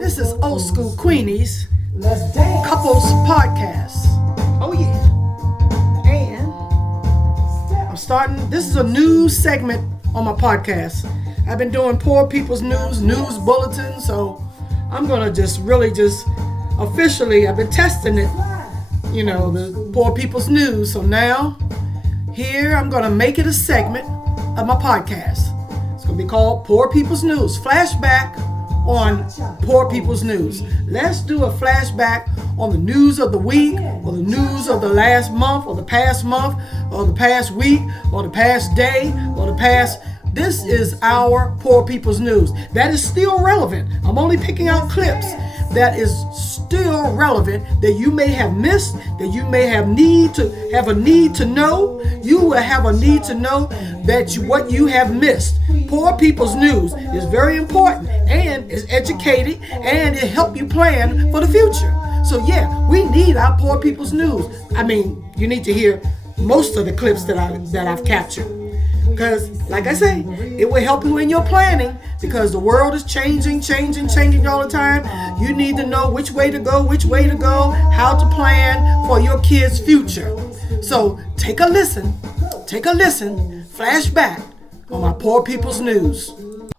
This is Old School Queenies Couples Podcast. Oh yeah. And I'm starting, this is a new segment on my podcast. I've been doing poor people's news bulletins, so I'm gonna just officially, I've been testing it, the poor people's news. So now, here I'm gonna make it a segment of my podcast. It's gonna be called Poor People's News. Flashback on Poor People's News. Let's do a flashback on the news of the week, or the news of the last month, or the past month, or the past week, or the past day, or the past. This is our Poor People's News. That is still relevant. I'm only picking out clips that is still relevant, that you may have missed, that you may have a need to know. You will have a need to know that what you have missed. Poor People's News is very important, and is educated, and it help you plan for the future. So yeah, we need our Poor People's News. I mean, you need to hear most of the clips that I've captured. Because, like I say, it will help you in your planning, because the world is changing all the time. You need to know which way to go, how to plan for your kids' future. So take a listen, flashback on my Poor People's News.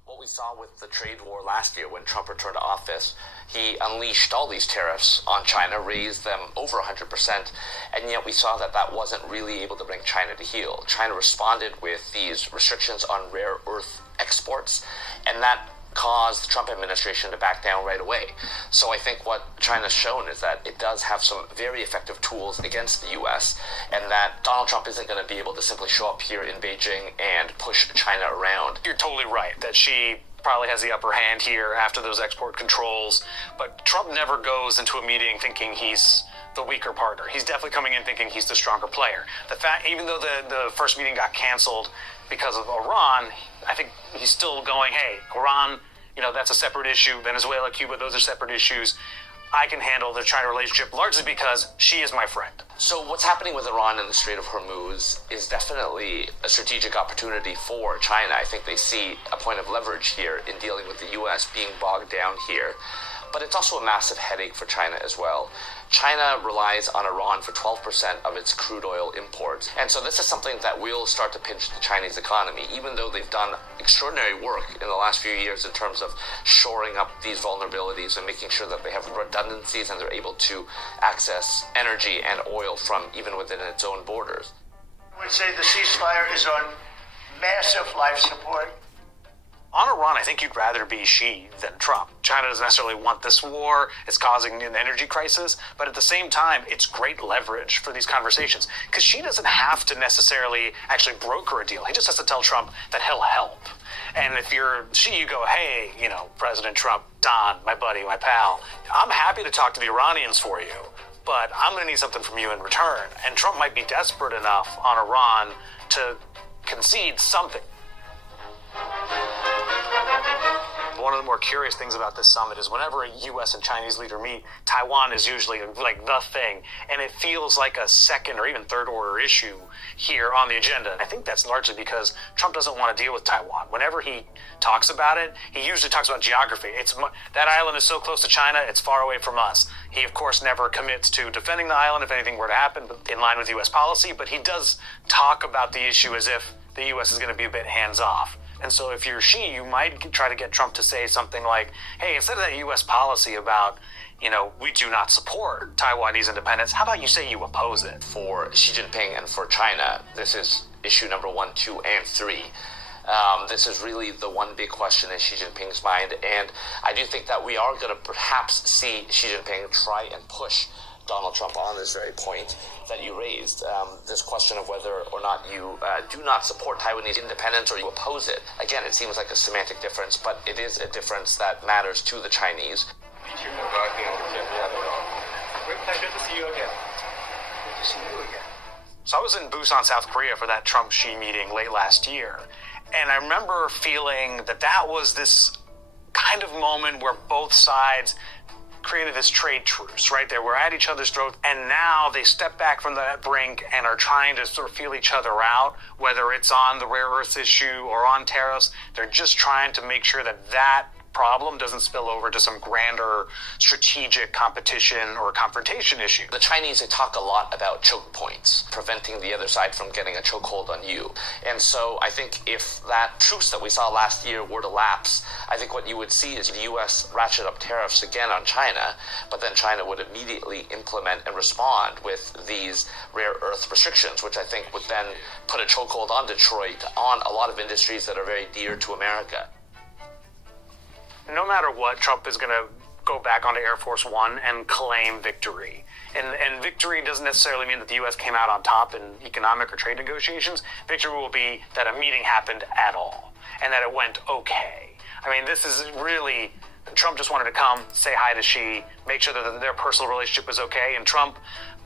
What we saw with the trade war last year when Trump returned to office, he unleashed all these tariffs on China, raised them over 100%, and yet we saw that wasn't really able to bring China to heel. China responded with these restrictions on rare earth exports, and that caused the Trump administration to back down right away. So I think what China's shown is that it does have some very effective tools against the U.S., and that Donald Trump isn't going to be able to simply show up here in Beijing and push China around. You're totally right that she probably has the upper hand here after those export controls, but Trump never goes into a meeting thinking he's the weaker partner. He's definitely coming in thinking he's the stronger player. The fact, even though the first meeting got canceled because of Iran, I think he's still going, hey, Iran, that's a separate issue. Venezuela, Cuba, those are separate issues. I can handle the China relationship largely because she is my friend. So what's happening with Iran in the Strait of Hormuz is definitely a strategic opportunity for China. I think they see a point of leverage here in dealing with the U.S. being bogged down here. But it's also a massive headache for China as well. China relies on Iran for 12% of its crude oil imports. And so this is something that will start to pinch the Chinese economy, even though they've done extraordinary work in the last few years in terms of shoring up these vulnerabilities and making sure that they have redundancies and they're able to access energy and oil from even within its own borders. I would say the ceasefire is on massive life support. On Iran, I think you'd rather be Xi than Trump. China doesn't necessarily want this war. It's causing an energy crisis. But at the same time, it's great leverage for these conversations, because Xi doesn't have to necessarily actually broker a deal. He just has to tell Trump that he'll help. And if you're Xi, you go, hey, President Trump, Don, my buddy, my pal, I'm happy to talk to the Iranians for you, but I'm going to need something from you in return. And Trump might be desperate enough on Iran to concede something. One of the more curious things about this summit is whenever a U.S. and Chinese leader meet, Taiwan is usually like the thing, and it feels like a second or even third order issue here on the agenda. I think that's largely because Trump doesn't want to deal with Taiwan. Whenever he talks about it, he usually talks about geography. That island is so close to China, it's far away from us. He, of course, never commits to defending the island if anything were to happen in line with U.S. policy, but he does talk about the issue as if the U.S. is going to be a bit hands-off. And so if you're Xi, you might try to get Trump to say something like, hey, instead of that U.S. policy about, we do not support Taiwanese independence, how about you say you oppose it? For Xi Jinping and for China, this is issue number 1, 2, and 3. This is really the one big question in Xi Jinping's mind. And I do think that we are going to perhaps see Xi Jinping try and push Donald Trump on this very point that you raised, this question of whether or not you do not support Taiwanese independence or you oppose it. Again, it seems like a semantic difference, but it is a difference that matters to the Chinese. Great pleasure to see you again. Good to see you again. So I was in Busan, South Korea for that Trump-Xi meeting late last year, and I remember feeling that was this kind of moment where both sides created this trade truce, right? They were at each other's throats, and now they step back from that brink and are trying to sort of feel each other out, whether it's on the rare earth issue or on tariffs. They're just trying to make sure that problem doesn't spill over to some grander strategic competition or confrontation issue. The Chinese, they talk a lot about choke points, preventing the other side from getting a chokehold on you. And so I think if that truce that we saw last year were to lapse, I think what you would see is the U.S. ratchet up tariffs again on China, but then China would immediately implement and respond with these rare earth restrictions, which I think would then put a chokehold on Detroit, on a lot of industries that are very dear to America. No matter what, Trump is going to go back onto Air Force One and claim victory. And victory doesn't necessarily mean that the U.S. came out on top in economic or trade negotiations. Victory will be that a meeting happened at all and that it went okay. I mean, this is really, Trump just wanted to come, say hi to Xi, make sure that their personal relationship was okay. And Trump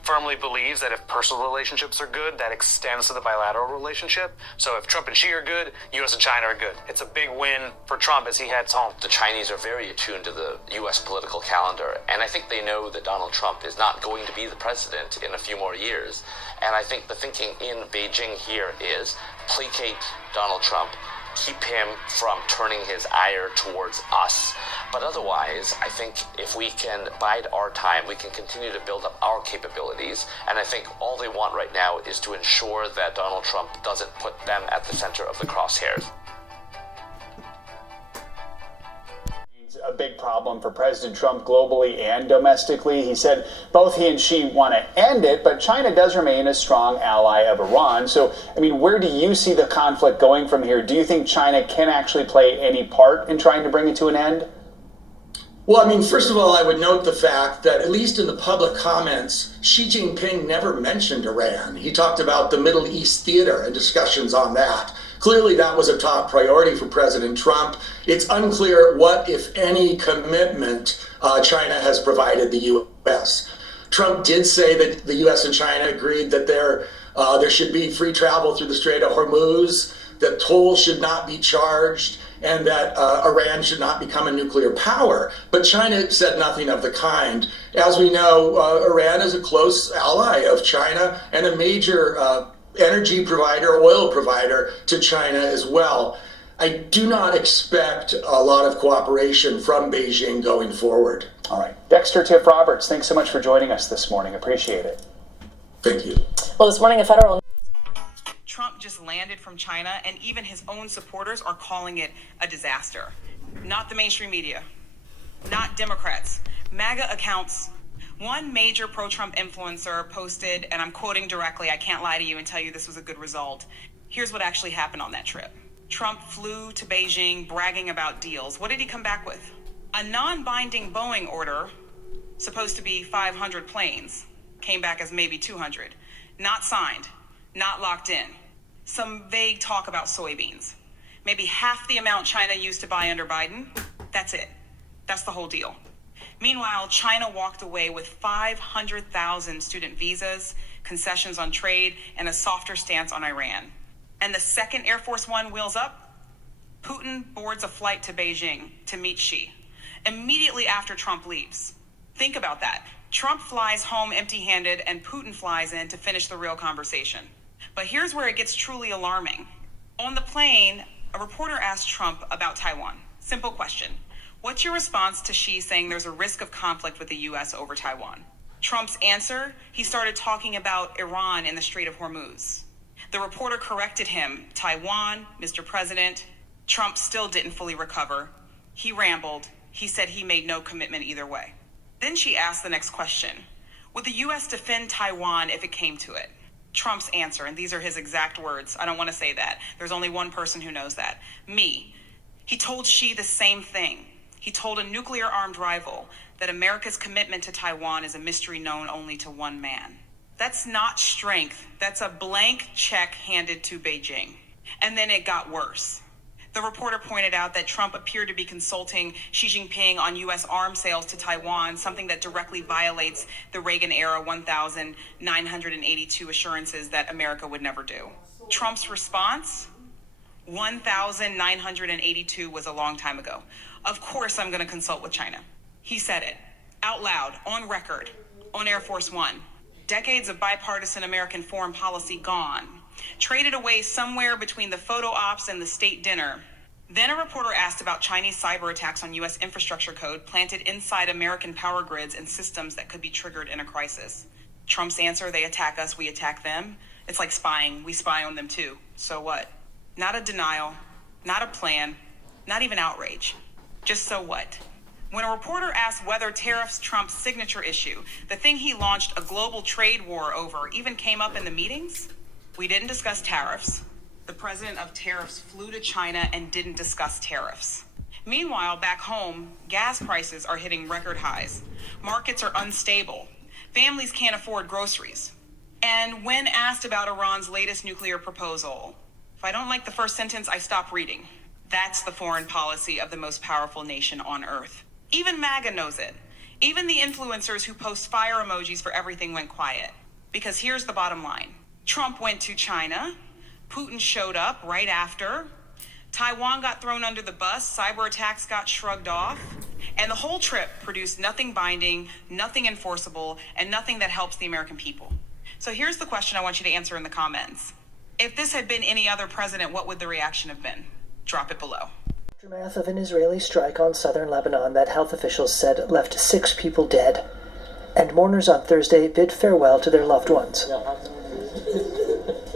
firmly believes that if personal relationships are good, that extends to the bilateral relationship. So if Trump and Xi are good, U.S. and China are good. It's a big win for Trump as he heads home. The Chinese are very attuned to the U.S. political calendar, and I think they know that Donald Trump is not going to be the president in a few more years. And I think the thinking in Beijing here is placate Donald Trump, keep him from turning his ire towards us. But otherwise, I think if we can bide our time, we can continue to build up our capabilities. And I think all they want right now is to ensure that Donald Trump doesn't put them at the center of the crosshairs. A big problem for President Trump globally and domestically. He said both he and Xi want to end it, but China does remain a strong ally of Iran. So, I mean, where do you see the conflict going from here? Do you think China can actually play any part in trying to bring it to an end? Well, I mean, first of all, I would note the fact that at least in the public comments, Xi Jinping never mentioned Iran. He talked about the Middle East theater and discussions on that. Clearly, that was a top priority for President Trump. It's unclear what, if any, commitment China has provided the U.S. Trump did say that the U.S. and China agreed that there should be free travel through the Strait of Hormuz, that tolls should not be charged, and that Iran should not become a nuclear power. But China said nothing of the kind. As we know, Iran is a close ally of China and a major energy provider, oil provider to China as well. I do not expect a lot of cooperation from Beijing going forward. All right. Dexter Tiff Roberts, thanks so much for joining us this morning. Appreciate it. Thank you. Well, this morning a federal... Trump just landed from China, and even his own supporters are calling it a disaster. Not the mainstream media, not Democrats, MAGA accounts. One major pro-Trump influencer posted, and I'm quoting directly, I can't lie to you and tell you this was a good result. Here's what actually happened on that trip. Trump flew to Beijing bragging about deals. What did he come back with? A non-binding Boeing order, supposed to be 500 planes, came back as maybe 200. Not signed, not locked in. Some vague talk about soybeans. Maybe half the amount China used to buy under Biden. That's it. That's the whole deal. Meanwhile, China walked away with 500,000 student visas, concessions on trade, and a softer stance on Iran. And the second Air Force One wheels up, Putin boards a flight to Beijing to meet Xi, immediately after Trump leaves. Think about that. Trump flies home empty-handed, and Putin flies in to finish the real conversation. But here's where it gets truly alarming. On the plane, a reporter asked Trump about Taiwan. Simple question. What's your response to Xi saying there's a risk of conflict with the U.S. over Taiwan? Trump's answer, he started talking about Iran in the Strait of Hormuz. The reporter corrected him, Taiwan, Mr. President. Trump still didn't fully recover. He rambled. He said he made no commitment either way. Then she asked the next question. Would the U.S. defend Taiwan if it came to it? Trump's answer, and these are his exact words. I don't want to say that. There's only one person who knows that. Me. He told Xi the same thing. He told a nuclear-armed rival that America's commitment to Taiwan is a mystery known only to one man. That's not strength. That's a blank check handed to Beijing. And then it got worse. The reporter pointed out that Trump appeared to be consulting Xi Jinping on U.S. arms sales to Taiwan, something that directly violates the Reagan-era 1,982 assurances that America would never do. Trump's response? 1,982 was a long time ago. Of course I'm going to consult with China. He said it, out loud, on record, on Air Force One. Decades of bipartisan American foreign policy gone. Traded away somewhere between the photo ops and the state dinner. Then a reporter asked about Chinese cyber attacks on U.S. infrastructure code planted inside American power grids and systems that could be triggered in a crisis. Trump's answer, they attack us, we attack them. It's like spying. We spy on them too. So what? Not a denial, not a plan, not even outrage. Just so what? When a reporter asked whether tariffs Trump's signature issue, the thing he launched a global trade war over, even came up in the meetings, we didn't discuss tariffs. The president of tariffs flew to China and didn't discuss tariffs. Meanwhile, back home, gas prices are hitting record highs. Markets are unstable. Families can't afford groceries. And when asked about Iran's latest nuclear proposal, if I don't like the first sentence, I stop reading. That's the foreign policy of the most powerful nation on earth. Even MAGA knows it. Even the influencers who post fire emojis for everything went quiet. Because here's the bottom line. Trump went to China. Putin showed up right after. Taiwan got thrown under the bus. Cyber attacks got shrugged off. And the whole trip produced nothing binding, nothing enforceable, and nothing that helps the American people. So here's the question I want you to answer in the comments. If this had been any other president, what would the reaction have been? Drop it below. Aftermath of an Israeli strike on southern Lebanon that health officials said left 6 people dead. And mourners on Thursday bid farewell to their loved ones.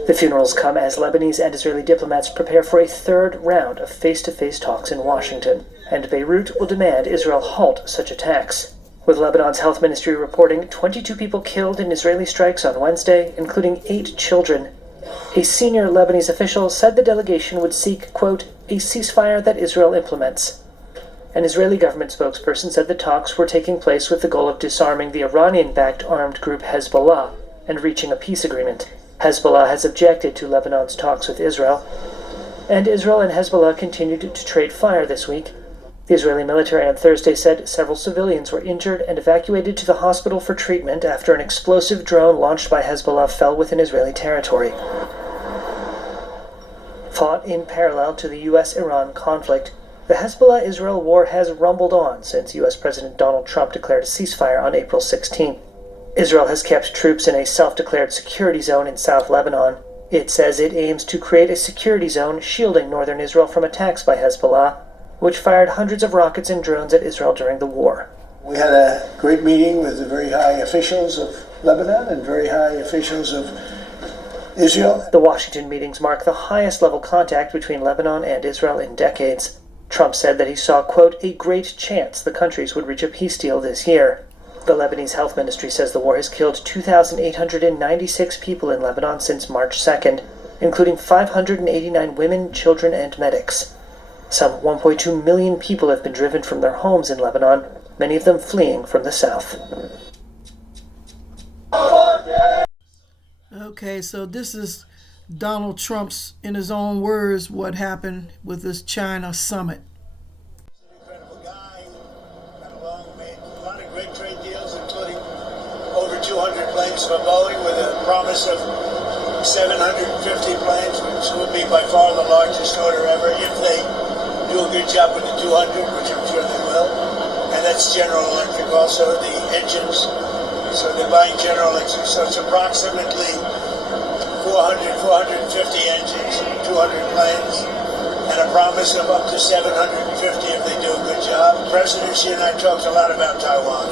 The funerals come as Lebanese and Israeli diplomats prepare for a third round of face-to-face talks in Washington, and Beirut will demand Israel halt such attacks. With Lebanon's health ministry reporting 22 people killed in Israeli strikes on Wednesday, including 8 children. A senior Lebanese official said the delegation would seek, quote, a ceasefire that Israel implements. An Israeli government spokesperson said the talks were taking place with the goal of disarming the Iranian-backed armed group Hezbollah and reaching a peace agreement. Hezbollah has objected to Lebanon's talks with Israel, and Israel and Hezbollah continued to trade fire this week. The Israeli military on Thursday said several civilians were injured and evacuated to the hospital for treatment after an explosive drone launched by Hezbollah fell within Israeli territory. Fought in parallel to the U.S.-Iran conflict, the Hezbollah-Israel war has rumbled on since U.S. President Donald Trump declared a ceasefire on April 16. Israel has kept troops in a self-declared security zone in South Lebanon. It says it aims to create a security zone shielding northern Israel from attacks by Hezbollah, which fired hundreds of rockets and drones at Israel during the war. We had a great meeting with the very high officials of Lebanon and very high officials of Israel. The Washington meetings mark the highest level contact between Lebanon and Israel in decades. Trump said that he saw, quote, a great chance the countries would reach a peace deal this year. The Lebanese health ministry says the war has killed 2,896 people in Lebanon since March 2nd, including 589 women, children, and medics. Some 1.2 million people have been driven from their homes in Lebanon, many of them fleeing from the south. Okay, so this is Donald Trump's, in his own words, what happened with this China summit. Incredible guy, got along, made a lot of great trade deals, including over 200 planes for Boeing with a promise of 750 planes, which would be by far the largest order ever if they do a good job with the 200, which I'm sure they will. And that's General Electric also, the engines. So they're buying General Electric. So it's approximately 450 engines, 200 planes, and a promise of up to 750 if they do a good job. President Xi and I talked a lot about Taiwan.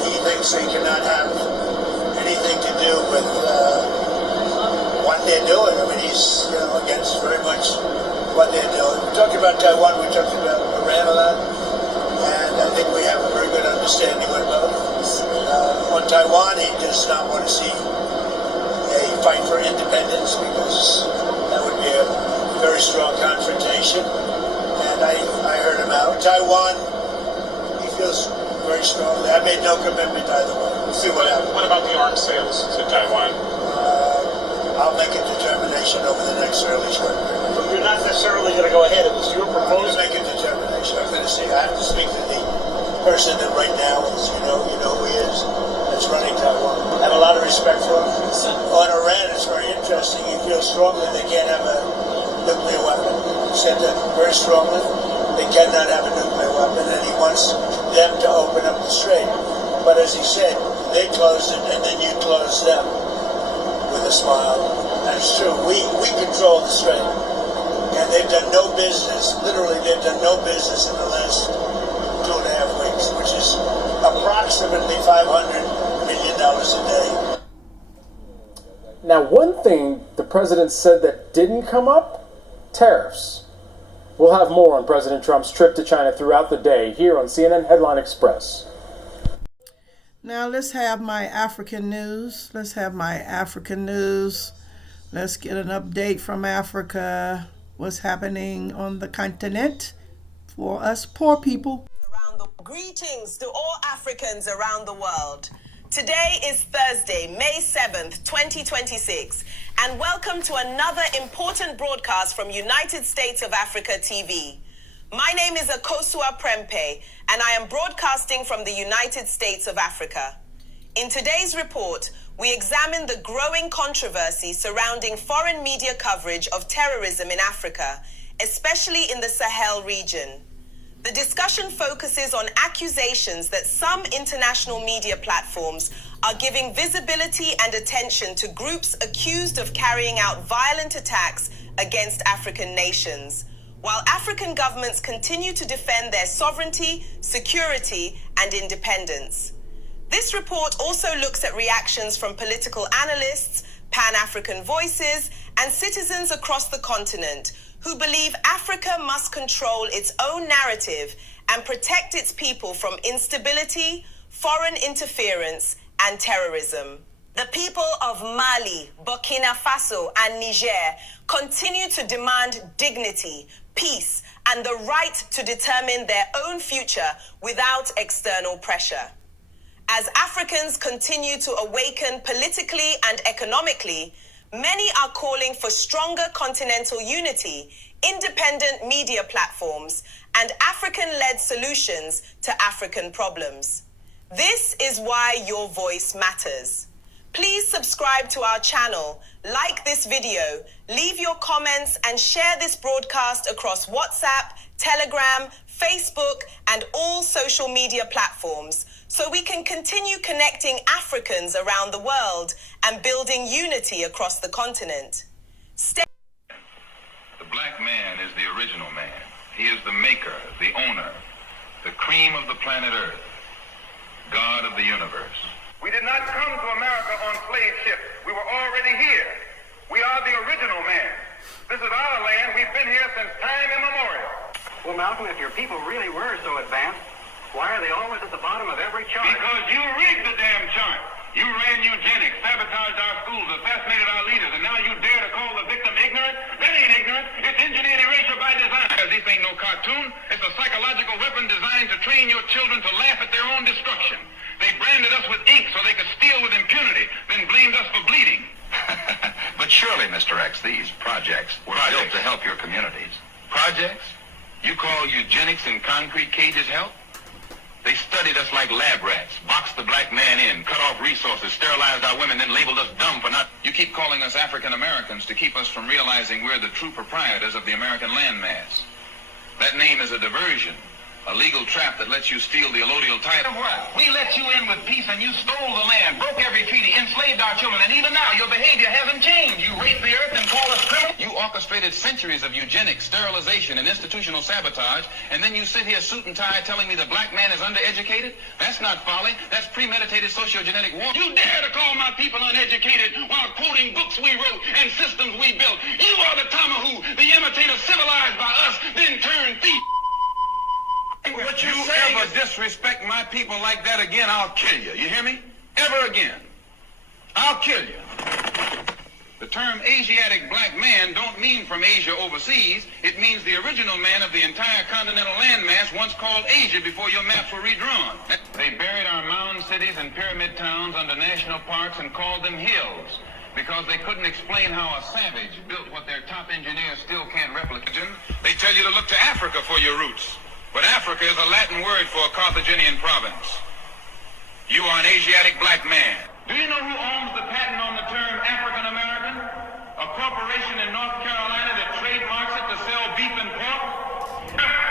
He thinks they cannot have anything to do with what they're doing. I mean, he's against very much what they're doing. We talked about Taiwan, we talked about Iran a lot, and I think we have a very good understanding with both. On Taiwan, he does not want to see a fight for independence because that would be a very strong confrontation. And I heard him out. Taiwan, he feels very strongly. I made no commitment either way. We'll see what happens. What about the arms sales to Taiwan? I'll make a determination over the next fairly short period. But you're not necessarily going to go ahead. It was your proposal. I'm going to make a determination. I'm going to see. I have to speak to the person that right now is, you know who he is, that's running Taiwan. I have a lot of respect for him. On Iran, it's very interesting. He feels strongly they can't have a nuclear weapon. He said that very strongly. They cannot have a nuclear weapon, and he wants them to open up the strait. But as he said, they closed it, and then you closed them with a smile. And it's true. We control the strait. And they've done no business, literally they've done no business in the last 2.5 weeks, which is approximately $500 million a day. Now, one thing the president said that didn't come up, tariffs. We'll have more on President Trump's trip to China throughout the day here on CNN Headline Express. Now let's have my African news. Let's get an update from Africa. What's happening on the continent for us poor people. Greetings to all Africans around the world. Today is Thursday, May 7th, 2026, and welcome to another important broadcast from United States of Africa TV. My name is Akosua Prempe, and I am broadcasting from the United States of Africa. In today's report, we examine the growing controversy surrounding foreign media coverage of terrorism in Africa, especially in the Sahel region. The discussion focuses on accusations that some international media platforms are giving visibility and attention to groups accused of carrying out violent attacks against African nations, while African governments continue to defend their sovereignty, security, and independence. This report also looks at reactions from political analysts, Pan-African voices, and citizens across the continent who believe Africa must control its own narrative and protect its people from instability, foreign interference, and terrorism. The people of Mali, Burkina Faso, and Niger continue to demand dignity, peace, and the right to determine their own future without external pressure. As Africans continue to awaken politically and economically, many are calling for stronger continental unity, independent media platforms, and African-led solutions to African problems. This is why your voice matters. Please subscribe to our channel, like this video, leave your comments, and share this broadcast across WhatsApp, Telegram, Facebook, and all social media platforms so we can continue connecting Africans around the world and building unity across the continent. The black man is the original man. He is the maker, the owner, the cream of the planet Earth, God of the universe. We did not come to America on slave ships. We were already here. We are the original man. This is our land. We've been here since time immemorial. Well, Malcolm, if your people really were so advanced, why are they always at the bottom of every chart? Because you rigged the damn chart. You ran eugenics, sabotaged our schools, assassinated our leaders, and now you dare to call the victim ignorant? That ain't ignorance. It's engineered erasure by design. This ain't no cartoon. It's a psychological weapon designed to train your children to laugh at their own destruction. They branded us with ink so they could steal with impunity, then blamed us for bleeding. But surely, Mr. X, these projects were built to help your communities. Projects? You call eugenics in concrete cages help? They studied us like lab rats, boxed the black man in, cut off resources, sterilized our women, then labeled us dumb for not... You keep calling us African Americans to keep us from realizing we're the true proprietors of the American landmass. That name is a diversion, a legal trap that lets you steal the allodial title. What? We let you in with peace and you stole the land, broke every treaty, enslaved our children, and even now your behavior hasn't changed. You rape the earth and call us criminals. You orchestrated centuries of eugenics, sterilization, and institutional sabotage, and then you sit here suit and tie telling me the black man is undereducated? That's not folly. That's premeditated sociogenetic war. You dare to call my people uneducated while quoting books we wrote and systems we built. You are the Tomahawk, the imitator civilized by us, then turned thief. What you ever disrespect my people like that again, I'll kill you. You hear me? Ever again. I'll kill you. The term Asiatic black man don't mean from Asia overseas. It means the original man of the entire continental landmass once called Asia before your maps were redrawn. They buried our mound cities and pyramid towns under national parks and called them hills because they couldn't explain how a savage built what their top engineers still can't replicate. They tell you to look to Africa for your roots. But Africa is a Latin word for a Carthaginian province. You are an Asiatic black man. Do you know who owns the patent on the term African American? A corporation in North Carolina that trademarks it to sell beef and pork?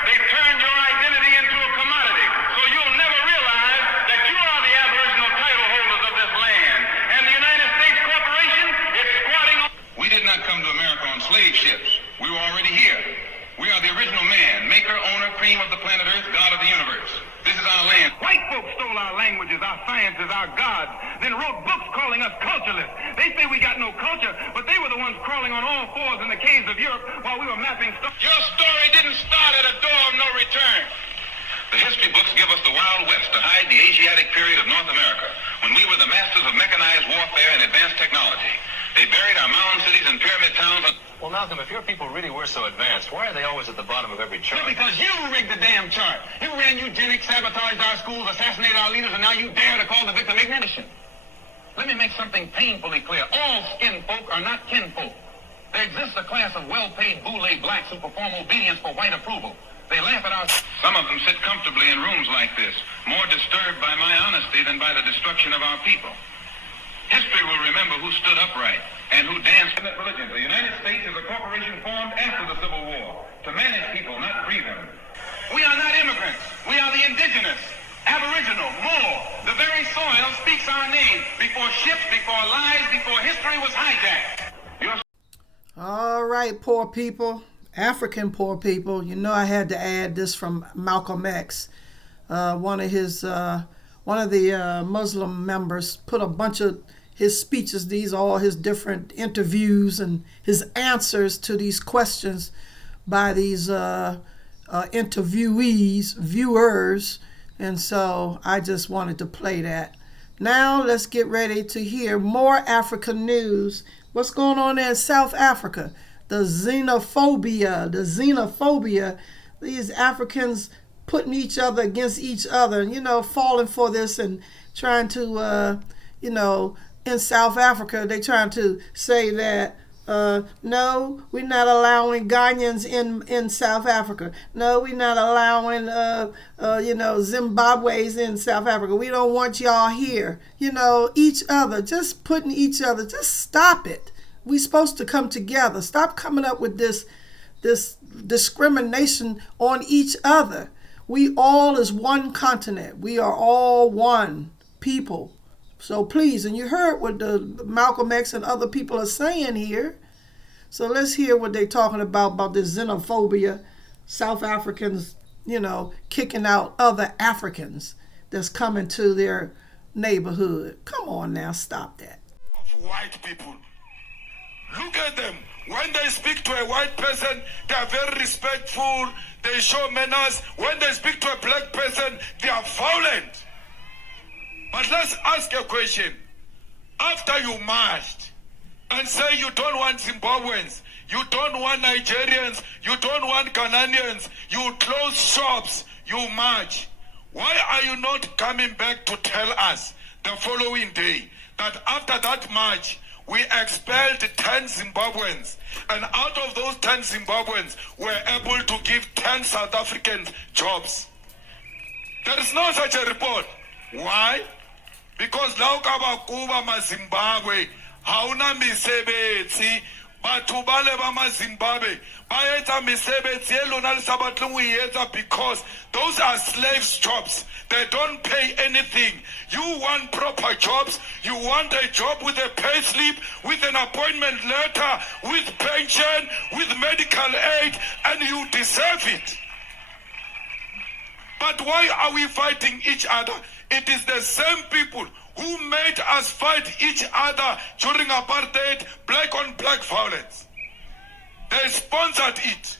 They've turned your identity into a commodity, so you'll never realize that you are the aboriginal title holders of this land. And the United States Corporation is squatting on... We did not come to America on slave ships. We were already here. supreme of the planet Earth, God of the universe. This is our land. White folks stole our languages, our sciences, our gods, then wrote books calling us cultureless. They say we got no culture, but they were the ones crawling on all fours in the caves of Europe while we were mapping stuff. Your story didn't start at a door of no return. The history books give us the Wild West to hide the Asiatic period of North America, when we were the masters of mechanized warfare and advanced technology. They buried our mountain cities and pyramid towns. Well, Malcolm, if your people really were so advanced, why are they always at the bottom of every chart? Because you rigged the damn chart. You ran eugenics, sabotaged our schools, assassinated our leaders, and now you dare to call the victim ignorant? Let me make something painfully clear. All skin folk are not kinfolk. There exists a class of well-paid boule blacks who perform obedience for white approval. They laugh at our... Some of them sit comfortably in rooms like this, more disturbed by my honesty than by the destruction of our people. History will remember who stood upright and who danced in that religion. The United States is a corporation formed after the Civil War to manage people, not free them. We are not immigrants. We are the indigenous, aboriginal, more. The very soil speaks our name. Before ships, before lies, before history was hijacked. All right, poor people, African poor people. You know I had to add this from Malcolm X. One of the Muslim members put a bunch of his speeches, these are all his different interviews and his answers to these questions by these interviewees, viewers. And so I just wanted to play that. Now let's get ready to hear more African news. What's going on in South Africa? The xenophobia, these Africans putting each other against each other, falling for this and trying to, in South Africa, they trying to say that, no, we're not allowing Ghanaians in South Africa. No, we're not allowing, Zimbabweans in South Africa. We don't want y'all here. Each other, just putting each other, just stop it. We're supposed to come together. Stop coming up with this discrimination on each other. We all is one continent. We are all one people. So please, and you heard what the Malcolm X and other people are saying here. So let's hear what they're talking about this xenophobia. South Africans, kicking out other Africans that's coming to their neighborhood. Come on now, stop that. Of white people. Look at them. When they speak to a white person, they are very respectful. They show manners. When they speak to a black person, they are violent. But let's ask a question. After you marched and say you don't want Zimbabweans, you don't want Nigerians, you don't want Ghanaians, you close shops, you march, why are you not coming back to tell us the following day that after that march, we expelled 10 Zimbabweans, and out of those 10 Zimbabweans, we're able to give 10 South Africans jobs? There is no such a report. Why? Because now Kabakuba ma Zimbabwe, hauna misebetsi, batho bale ba ma Zimbabwe, ba etsa mesebetsi e lona le sa batleng ho etsa because those are slaves jobs. They don't pay anything. You want proper jobs. You want a job with a pay slip, with an appointment letter, with pension, with medical aid, and you deserve it. But why are we fighting each other? It is the same people who made us fight each other during apartheid, black on black violence. They sponsored it.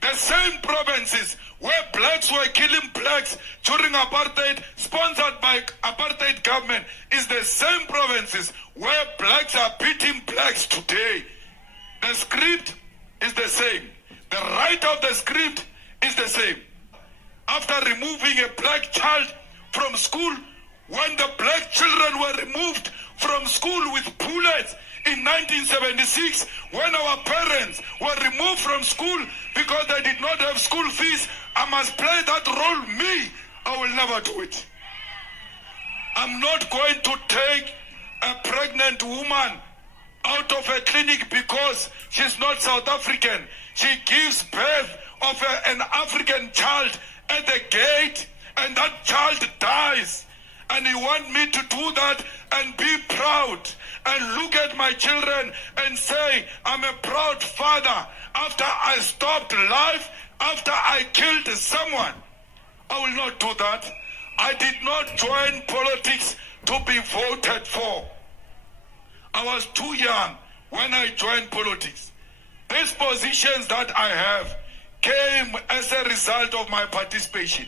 The same provinces where blacks were killing blacks during apartheid, sponsored by apartheid government, is the same provinces where blacks are beating blacks today. The script is the same. The right of the script is the same. After removing a black child from school, when the black children were removed from school with bullets in 1976, when our parents were removed from school because they did not have school fees, I must play that role. Me, I will never do it. I'm not going to take a pregnant woman out of a clinic because she's not South African. She gives birth of an African child at the gate, and that child dies. And you want me to do that and be proud and look at my children and say, I'm a proud father. After I stopped life, after I killed someone. I will not do that. I did not join politics to be voted for. I was too young when I joined politics. These positions that I have came as a result of my participation.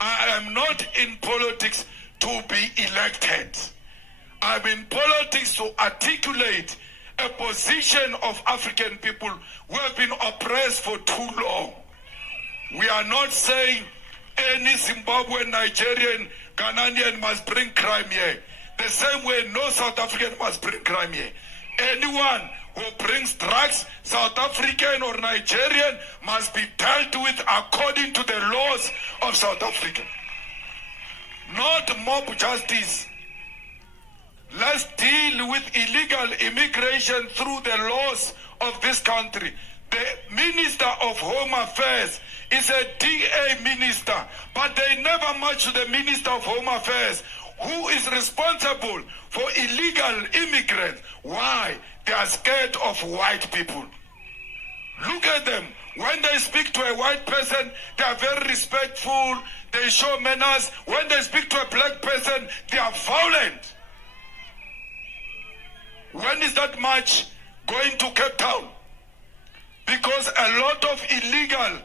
I am not in politics to be elected. I'm in politics to articulate a position of African people who have been oppressed for too long. We are not saying any Zimbabwean, Nigerian, Ghanaian must bring crime here. The same way no South African must bring crime here. Anyone who brings drugs, South African or Nigerian, must be dealt with according to the laws of South Africa. Not mob justice. Let's deal with illegal immigration through the laws of this country. The Minister of Home Affairs is a DA minister, but they never match to the Minister of Home Affairs, who is responsible for illegal immigrants. Why? They are scared of white people. Look at them. When they speak to a white person, they are very respectful. They show manners. When they speak to a black person, they are violent. When is that march going to Cape Town? Because a lot of illegal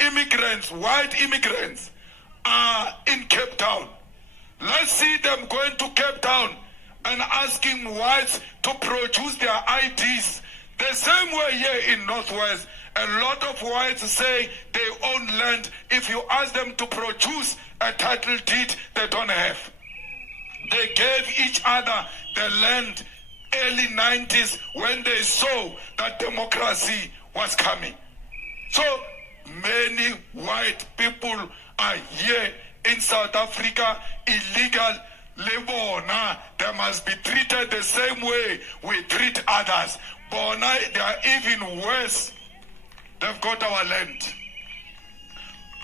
immigrants, white immigrants, are in Cape Town. Let's see them going to Cape Town and asking whites to produce their IDs. The same way here in Northwest, a lot of whites say they own land. If you ask them to produce a title deed, they don't have. They gave each other the land early 90s when they saw that democracy was coming. So many white people are here in South Africa, illegal. Lebona, they must be treated the same way we treat others. Bona, they are even worse. They've got our land.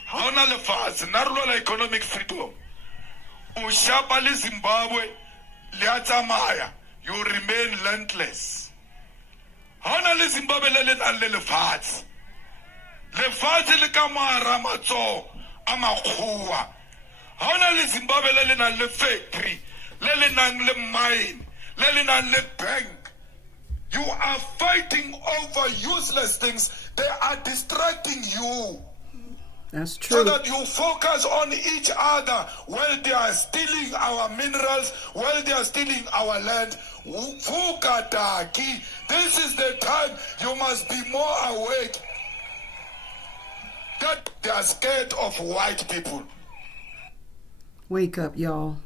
Haona lefatshe, narulo economic freedom. Ushapa le Zimbabwe, liatamaya, you remain landless. Haona le Zimbabwe le nang le lefatshe. Lefatshe le ka mara matso a makgowa. Haona le Zimbabwe le nang le factory, le nang le mine, le nang le bank. You are fighting over useless things. They are distracting you. That's true. So that you focus on each other while they are stealing our minerals, while they are stealing our land. Fukataki. This is the time you must be more awake that they are scared of white people. Wake up, y'all.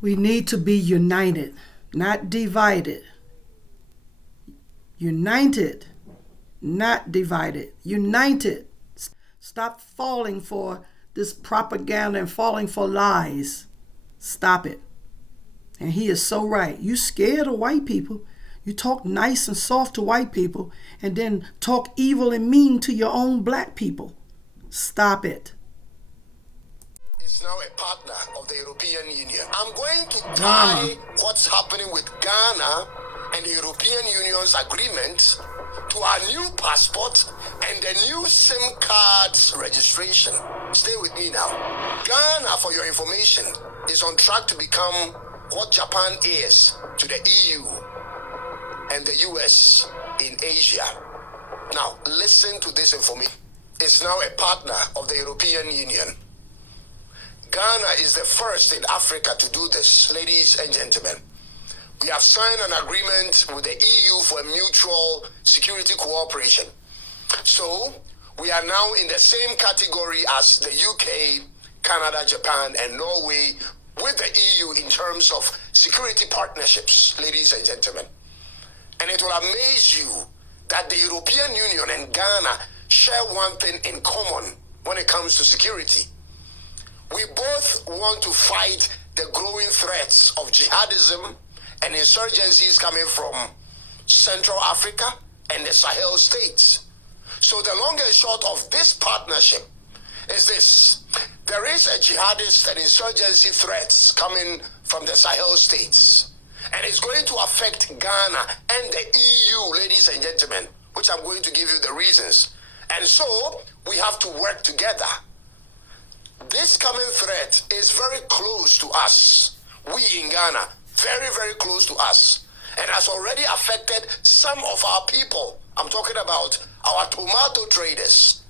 We need to be united, not divided. United, not divided. United. Stop falling for this propaganda and falling for lies. Stop it. And he is so right. You scared of white people. You talk nice and soft to white people and then talk evil and mean to your own black people. Stop it. Is now a partner of the European Union. I'm going to tie what's happening with Ghana and the European Union's agreement to our new passport and the new SIM cards registration. Stay with me now. Ghana, for your information, is on track to become what Japan is to the EU and the US in Asia. Now, listen to this information. It's now a partner of the European Union. Ghana is the first in Africa to do this, ladies and gentlemen. We have signed an agreement with the EU for a mutual security cooperation. So, we are now in the same category as the UK, Canada, Japan, and Norway with the EU in terms of security partnerships, ladies and gentlemen. And it will amaze you that the European Union and Ghana share one thing in common when it comes to security. We both want to fight the growing threats of jihadism and insurgencies coming from Central Africa and the Sahel states. So the long and short of this partnership is this. There is a jihadist and insurgency threats coming from the Sahel states. And it's going to affect Ghana and the EU, ladies and gentlemen, which I'm going to give you the reasons. And so we have to work together. This coming threat is very close to us. We in Ghana, very, very close to us, and has already affected some of our people. I'm talking about our tomato traders.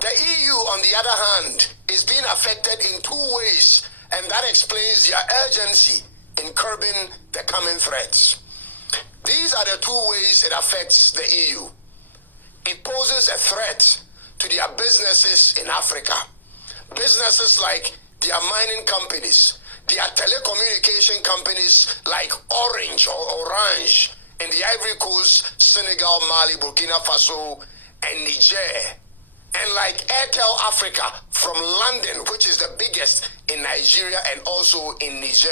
The EU, on the other hand, is being affected in two ways, and that explains their urgency in curbing the coming threats. These are the two ways it affects the EU. It poses a threat to their businesses in Africa. Businesses like their mining companies, their telecommunication companies like Orange or Orange in the Ivory Coast, Senegal, Mali, Burkina Faso, and Niger. And like Airtel Africa from London, which is the biggest in Nigeria and also in Niger.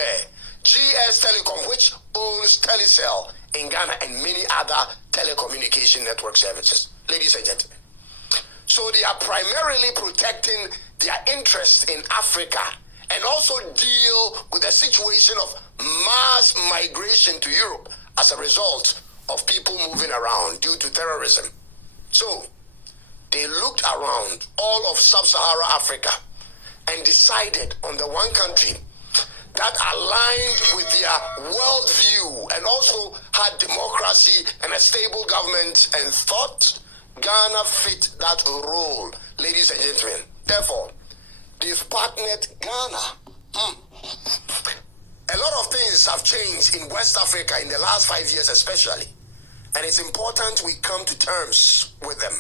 GS Telecom, which owns Telecel in Ghana, and many other telecommunication network services. Ladies and gentlemen. So they are primarily protecting their interests in Africa and also deal with the situation of mass migration to Europe as a result of people moving around due to terrorism. So they looked around all of sub-Saharan Africa and decided on the one country that aligned with their worldview and also had democracy and a stable government, and thought Ghana fit that role, ladies and gentlemen. Therefore, they've partnered Ghana. A lot of things have changed in West Africa in the last 5 years especially, and it's important we come to terms with them.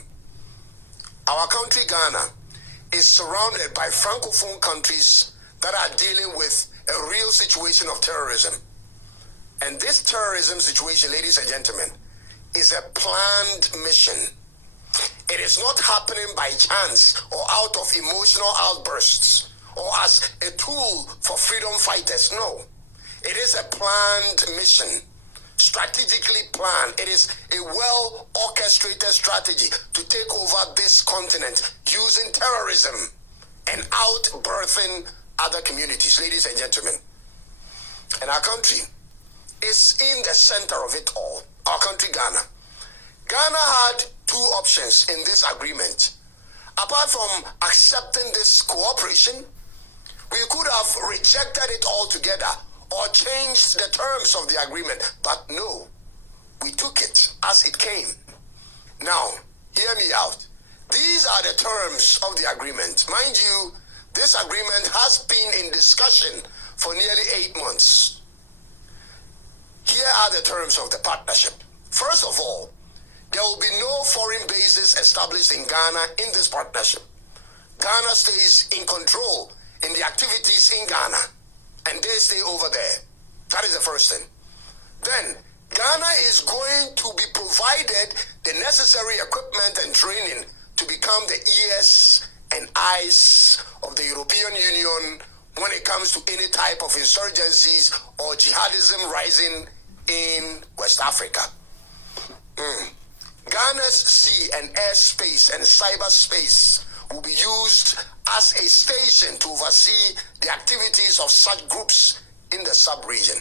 Our country, Ghana, is surrounded by francophone countries that are dealing with a real situation of terrorism. And this terrorism situation, ladies and gentlemen, is a planned mission. It is not happening by chance or out of emotional outbursts or as a tool for freedom fighters. No, it is a planned mission, strategically planned. It is a well-orchestrated strategy to take over this continent using terrorism and outbirthing other communities, ladies and gentlemen. And our country is in the center of it all. Our country, Ghana. Ghana had two options in this agreement. Apart from accepting this cooperation, we could have rejected it altogether or changed the terms of the agreement. But no, we took it as it came. Now, hear me out. These are the terms of the agreement. Mind you, this agreement has been in discussion for nearly 8 months. Here are the terms of the partnership. First of all, there will be no foreign bases established in Ghana in this partnership. Ghana stays in control in the activities in Ghana, and they stay over there. That is the first thing. Then, Ghana is going to be provided the necessary equipment and training to become the ears and eyes of the European Union when it comes to any type of insurgencies or jihadism rising in West Africa. Ghana's sea and air space and cyberspace will be used as a station to oversee the activities of such groups in the sub-region.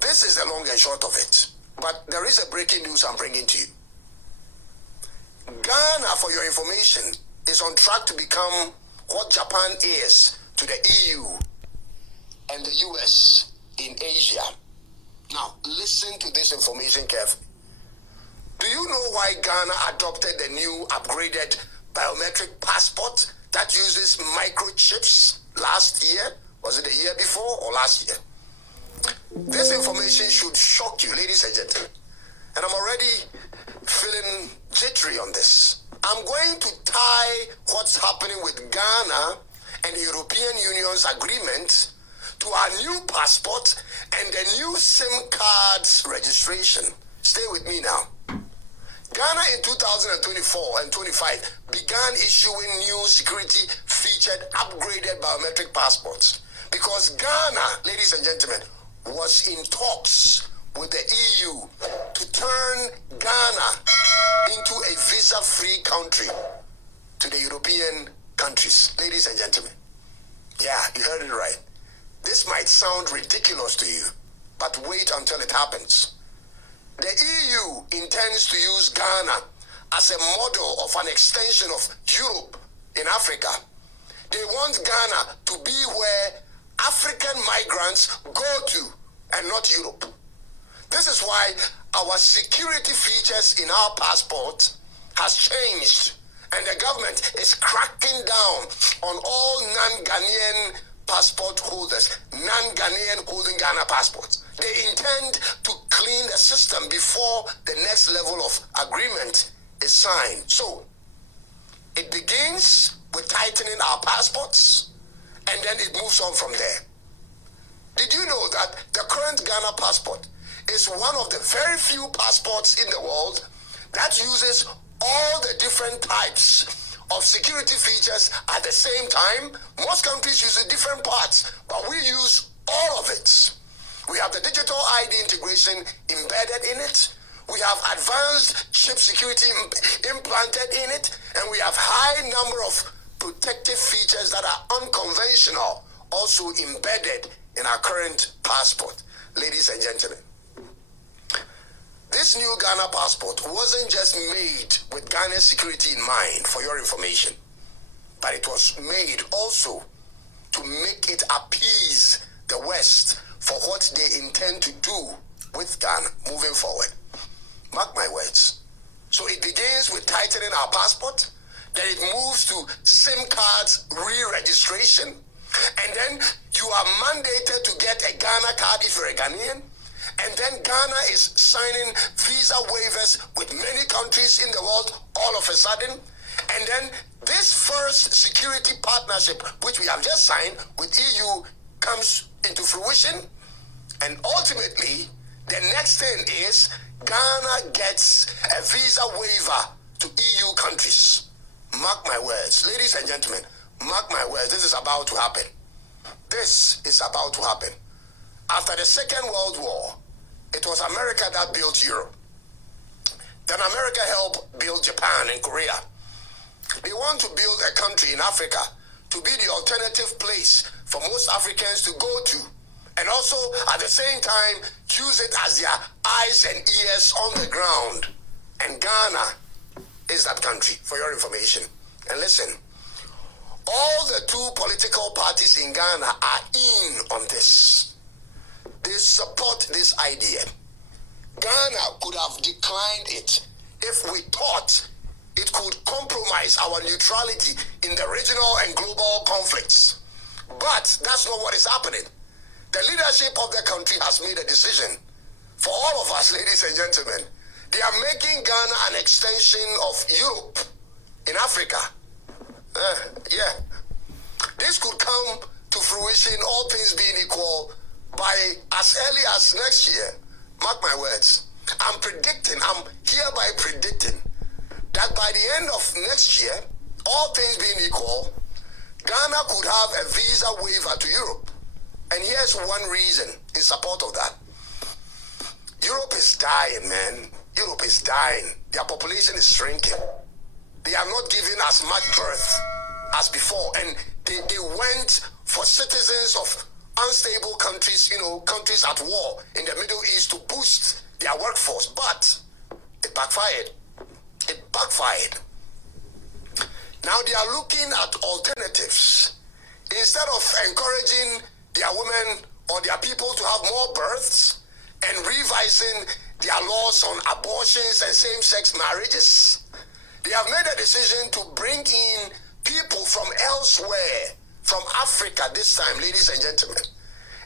This is the long and short of it, but there is a breaking news I'm bringing to you. Ghana, for your information, is on track to become what Japan is to the EU and the US in Asia. Now, listen to this information carefully. Do you know why Ghana adopted the new upgraded biometric passport that uses microchips last year? Was it the year before or last year? This information should shock you, ladies and gentlemen. And I'm already feeling jittery on this. I'm going to tie what's happening with Ghana and the European Union's agreement to our new passport and the new SIM cards registration. Stay with me now. Ghana in 2024 and 25 began issuing new security featured upgraded biometric passports because Ghana, ladies and gentlemen, was in talks with the EU to turn Ghana into a visa-free country to the European countries. Ladies and gentlemen, yeah, you heard it right. This might sound ridiculous to you, but wait until it happens. The EU intends to use Ghana as a model of an extension of Europe in Africa. They want Ghana to be where African migrants go to and not Europe. This is why our security features in our passport has changed, and the government is cracking down on all non-Ghanaian passport holders, non-Ghanaian holding Ghana passports. They intend to clean the system before the next level of agreement is signed. So, it begins with tightening our passports, and then it moves on from there. Did you know that the current Ghana passport is one of the very few passports in the world that uses all the different types of security features at the same time? Most countries use different parts, but we use all of it. We have the digital ID integration embedded in it. We have advanced chip security implanted in it, and we have high number of protective features that are unconventional also embedded in our current passport. Ladies and gentlemen, this new Ghana passport wasn't just made with Ghana's security in mind, for your information, but it was made also to make it appease the West for what they intend to do with Ghana moving forward. Mark my words. So it begins with tightening our passport, then it moves to SIM cards re-registration, and then you are mandated to get a Ghana card if you're a Ghanaian, and then Ghana is signing visa waivers with many countries in the world all of a sudden, and then this first security partnership, which we have just signed with EU, comes into fruition, and ultimately, the next thing is Ghana gets a visa waiver to EU countries. Mark my words. Ladies and gentlemen, mark my words. This is about to happen. This is about to happen. After the Second World War, it was America that built Europe. Then America helped build Japan and Korea. They want to build a country in Africa to be the alternative place for most Africans to go to, and also at the same time use it as their eyes and ears on the ground. And Ghana is that country, for your information. And listen, all the two political parties in Ghana are in on this. They support this idea. Ghana could have declined it if we thought it could compromise our neutrality in the regional and global conflicts. But that's not what is happening. The leadership of the country has made a decision. For all of us, ladies and gentlemen, they are making Ghana an extension of Europe in Africa. Yeah. This could come to fruition, all things being equal, by as early as next year. Mark my words. I'm hereby predicting that by the end of next year, all things being equal, Ghana could have a visa waiver to Europe. And here's one reason in support of that. Europe is dying, man. Europe is dying. Their population is shrinking. They are not giving as much birth as before. And they went for citizens of unstable countries, countries at war in the Middle East to boost their workforce. But it backfired. It backfired. Now they are looking at alternatives. Instead of encouraging their women or their people to have more births and revising their laws on abortions and same-sex marriages, they have made a decision to bring in people from elsewhere, from Africa this time, ladies and gentlemen.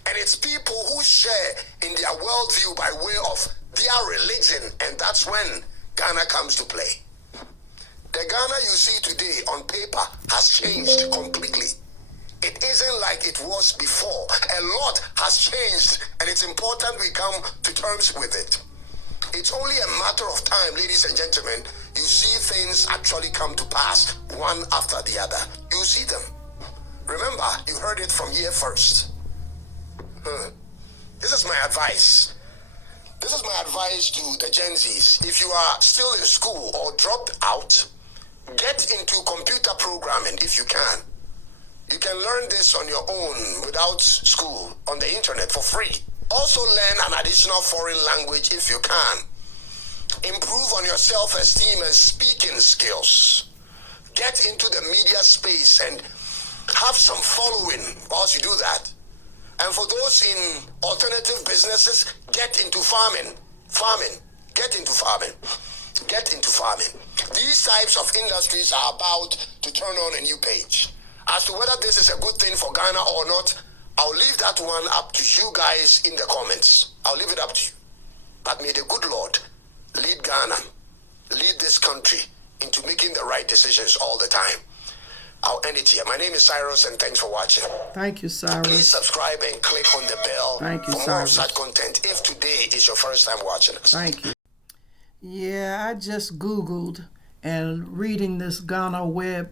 And it's people who share in their worldview by way of their religion, and that's when Ghana comes to play. The Ghana you see today on paper has changed completely. It isn't like it was before. A lot has changed, and it's important we come to terms with it. It's only a matter of time, ladies and gentlemen, you see things actually come to pass, one after the other. You see them. Remember, you heard it from here first. This is my advice. This is my advice to the Gen Zs. If you are still in school or dropped out, get into computer programming if you can. You can learn this on your own without school, on the internet for free. Also learn an additional foreign language if you can. Improve on your self-esteem and speaking skills. Get into the media space and have some following whilst you do that. And for those in alternative businesses, get into farming. Get into farming. These types of industries are about to turn on a new page. As to whether this is a good thing for Ghana or not, I'll leave that one up to you guys in the comments. I'll leave it up to you. But may the good Lord lead Ghana, lead this country into making the right decisions all the time. I'll end it here. My name is Cyrus, and thanks for watching. Thank you, Cyrus. Please subscribe and click on the bell for more Cyrus. of such content if today is your first time watching us. Thank you. Yeah, I just Googled and reading this Ghana web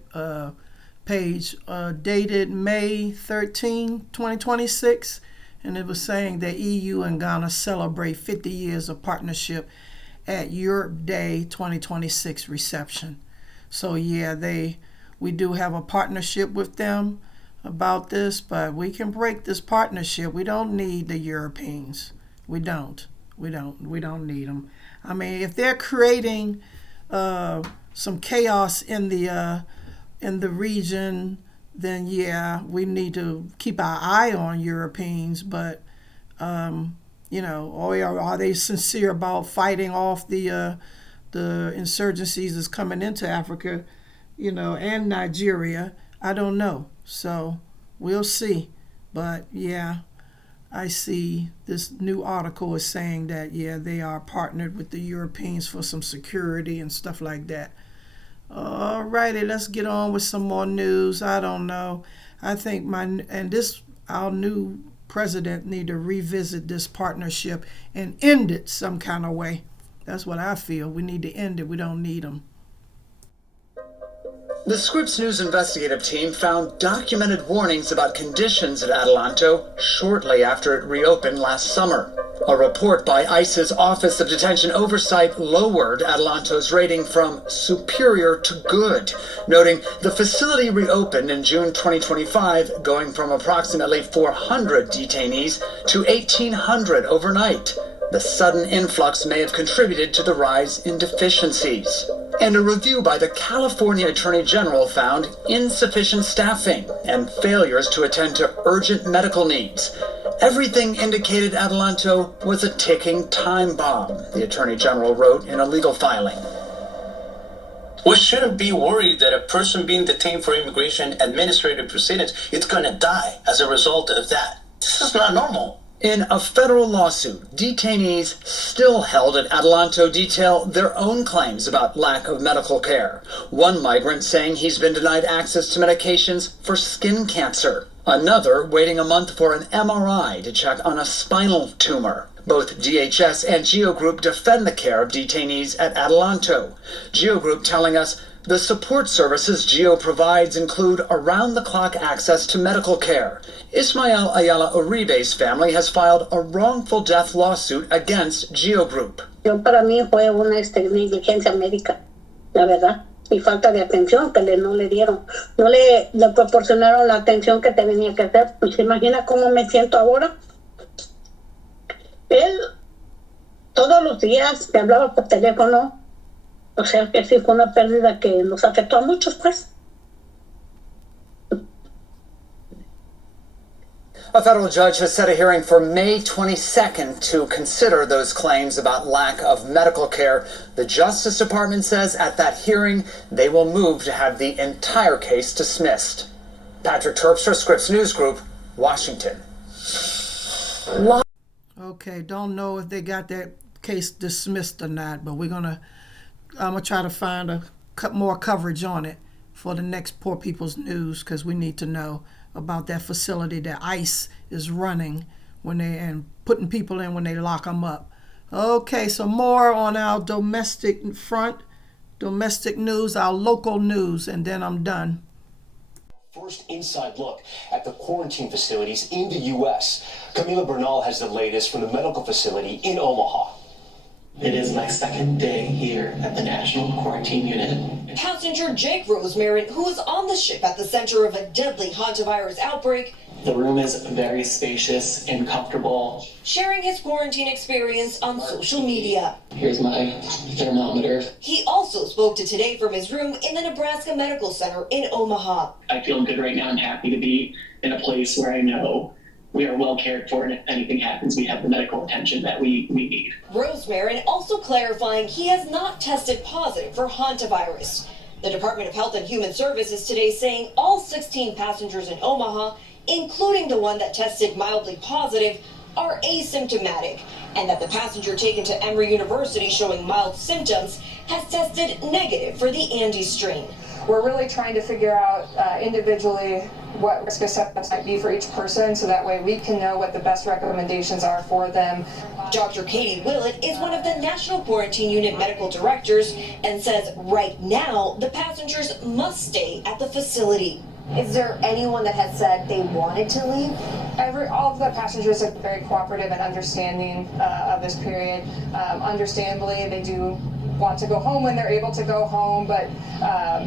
page dated May 13, 2026, and it was saying that EU and Ghana celebrate 50 years of partnership at Europe Day 2026 reception. So yeah, we do have a partnership with them about this, but we can break this partnership. We don't need the Europeans. We don't need them. I mean, if they're creating some chaos in the region, then yeah, we need to keep our eye on Europeans. But or are they sincere about fighting off the insurgencies that's coming into Africa, and Nigeria? I don't know. So we'll see. But yeah, I see this new article is saying that, yeah, they are partnered with the Europeans for some security and stuff like that. All righty, let's get on with some more news. I don't know. I think our new president need to revisit this partnership and end it some kind of way. That's what I feel. We need to end it. We don't need them. The Scripps News investigative team found documented warnings about conditions at Adelanto shortly after it reopened last summer. A report by ICE's Office of Detention Oversight lowered Adelanto's rating from superior to good, noting the facility reopened in June 2025, going from approximately 400 detainees to 1,800 overnight. The sudden influx may have contributed to the rise in deficiencies. And a review by the California Attorney General found insufficient staffing and failures to attend to urgent medical needs. Everything indicated Adelanto was a ticking time bomb, the Attorney General wrote in a legal filing. We shouldn't be worried that a person being detained for immigration administrative proceedings is going to die as a result of that. This is not normal. In a federal lawsuit, detainees still held at Adelanto detail their own claims about lack of medical care. One migrant saying he's been denied access to medications for skin cancer. Another waiting a month for an MRI to check on a spinal tumor. Both DHS and GEO Group defend the care of detainees at Adelanto. GEO Group telling us the support services GEO provides include around-the-clock access to medical care. Ismael Ayala Uribe's family has filed a wrongful death lawsuit against GEO Group. Para mí fue una negligencia médica, la verdad, y falta de atención que no le dieron. No le proporcionaron la atención que tenía que hacer. Pues se imagina cómo me siento ahora. Él todos los días me hablaba por teléfono. O sea que sí fue una pérdida que nos afectó a muchos, pues. A federal judge has set a hearing for May 22nd to consider those claims about lack of medical care. The Justice Department says at that hearing they will move to have the entire case dismissed. Patrick Terpstra, Scripps News Group, Washington. Okay, don't know if they got that case dismissed or not, but I'm gonna try to find more coverage on it for the next Poor People's News, because we need to know about that facility that ICE is running and putting people in when they lock them up. Okay, so more on our domestic front, domestic news, our local news, and then I'm done. First inside look at the quarantine facilities in the U.S. Camila Bernal has the latest from the medical facility in Omaha. It is my second day here at the National Quarantine Unit. Passenger Jake Rosemary, who was on the ship at the center of a deadly hantavirus outbreak, The room is very spacious and comfortable. Sharing his quarantine experience on social media. Here's my thermometer. He also spoke to Today from his room in the Nebraska Medical Center in Omaha. I feel good right now. I'm happy to be in a place where I know we are well cared for, and if anything happens, we have the medical attention that we need. Rose Marin also clarifying he has not tested positive for hantavirus. The Department of Health and Human Services today saying all 16 passengers in Omaha, including the one that tested mildly positive, are asymptomatic, and that the passenger taken to Emory University showing mild symptoms has tested negative for the Andes strain. We're really trying to figure out individually what risk assessments might be for each person, so that way we can know what the best recommendations are for them. Dr. Katie Willett is one of the National Quarantine Unit medical directors and says right now the passengers must stay at the facility. Is there anyone that has said they wanted to leave? All of the passengers are very cooperative and understanding of this period. Understandably, they do want to go home when they're able to go home, but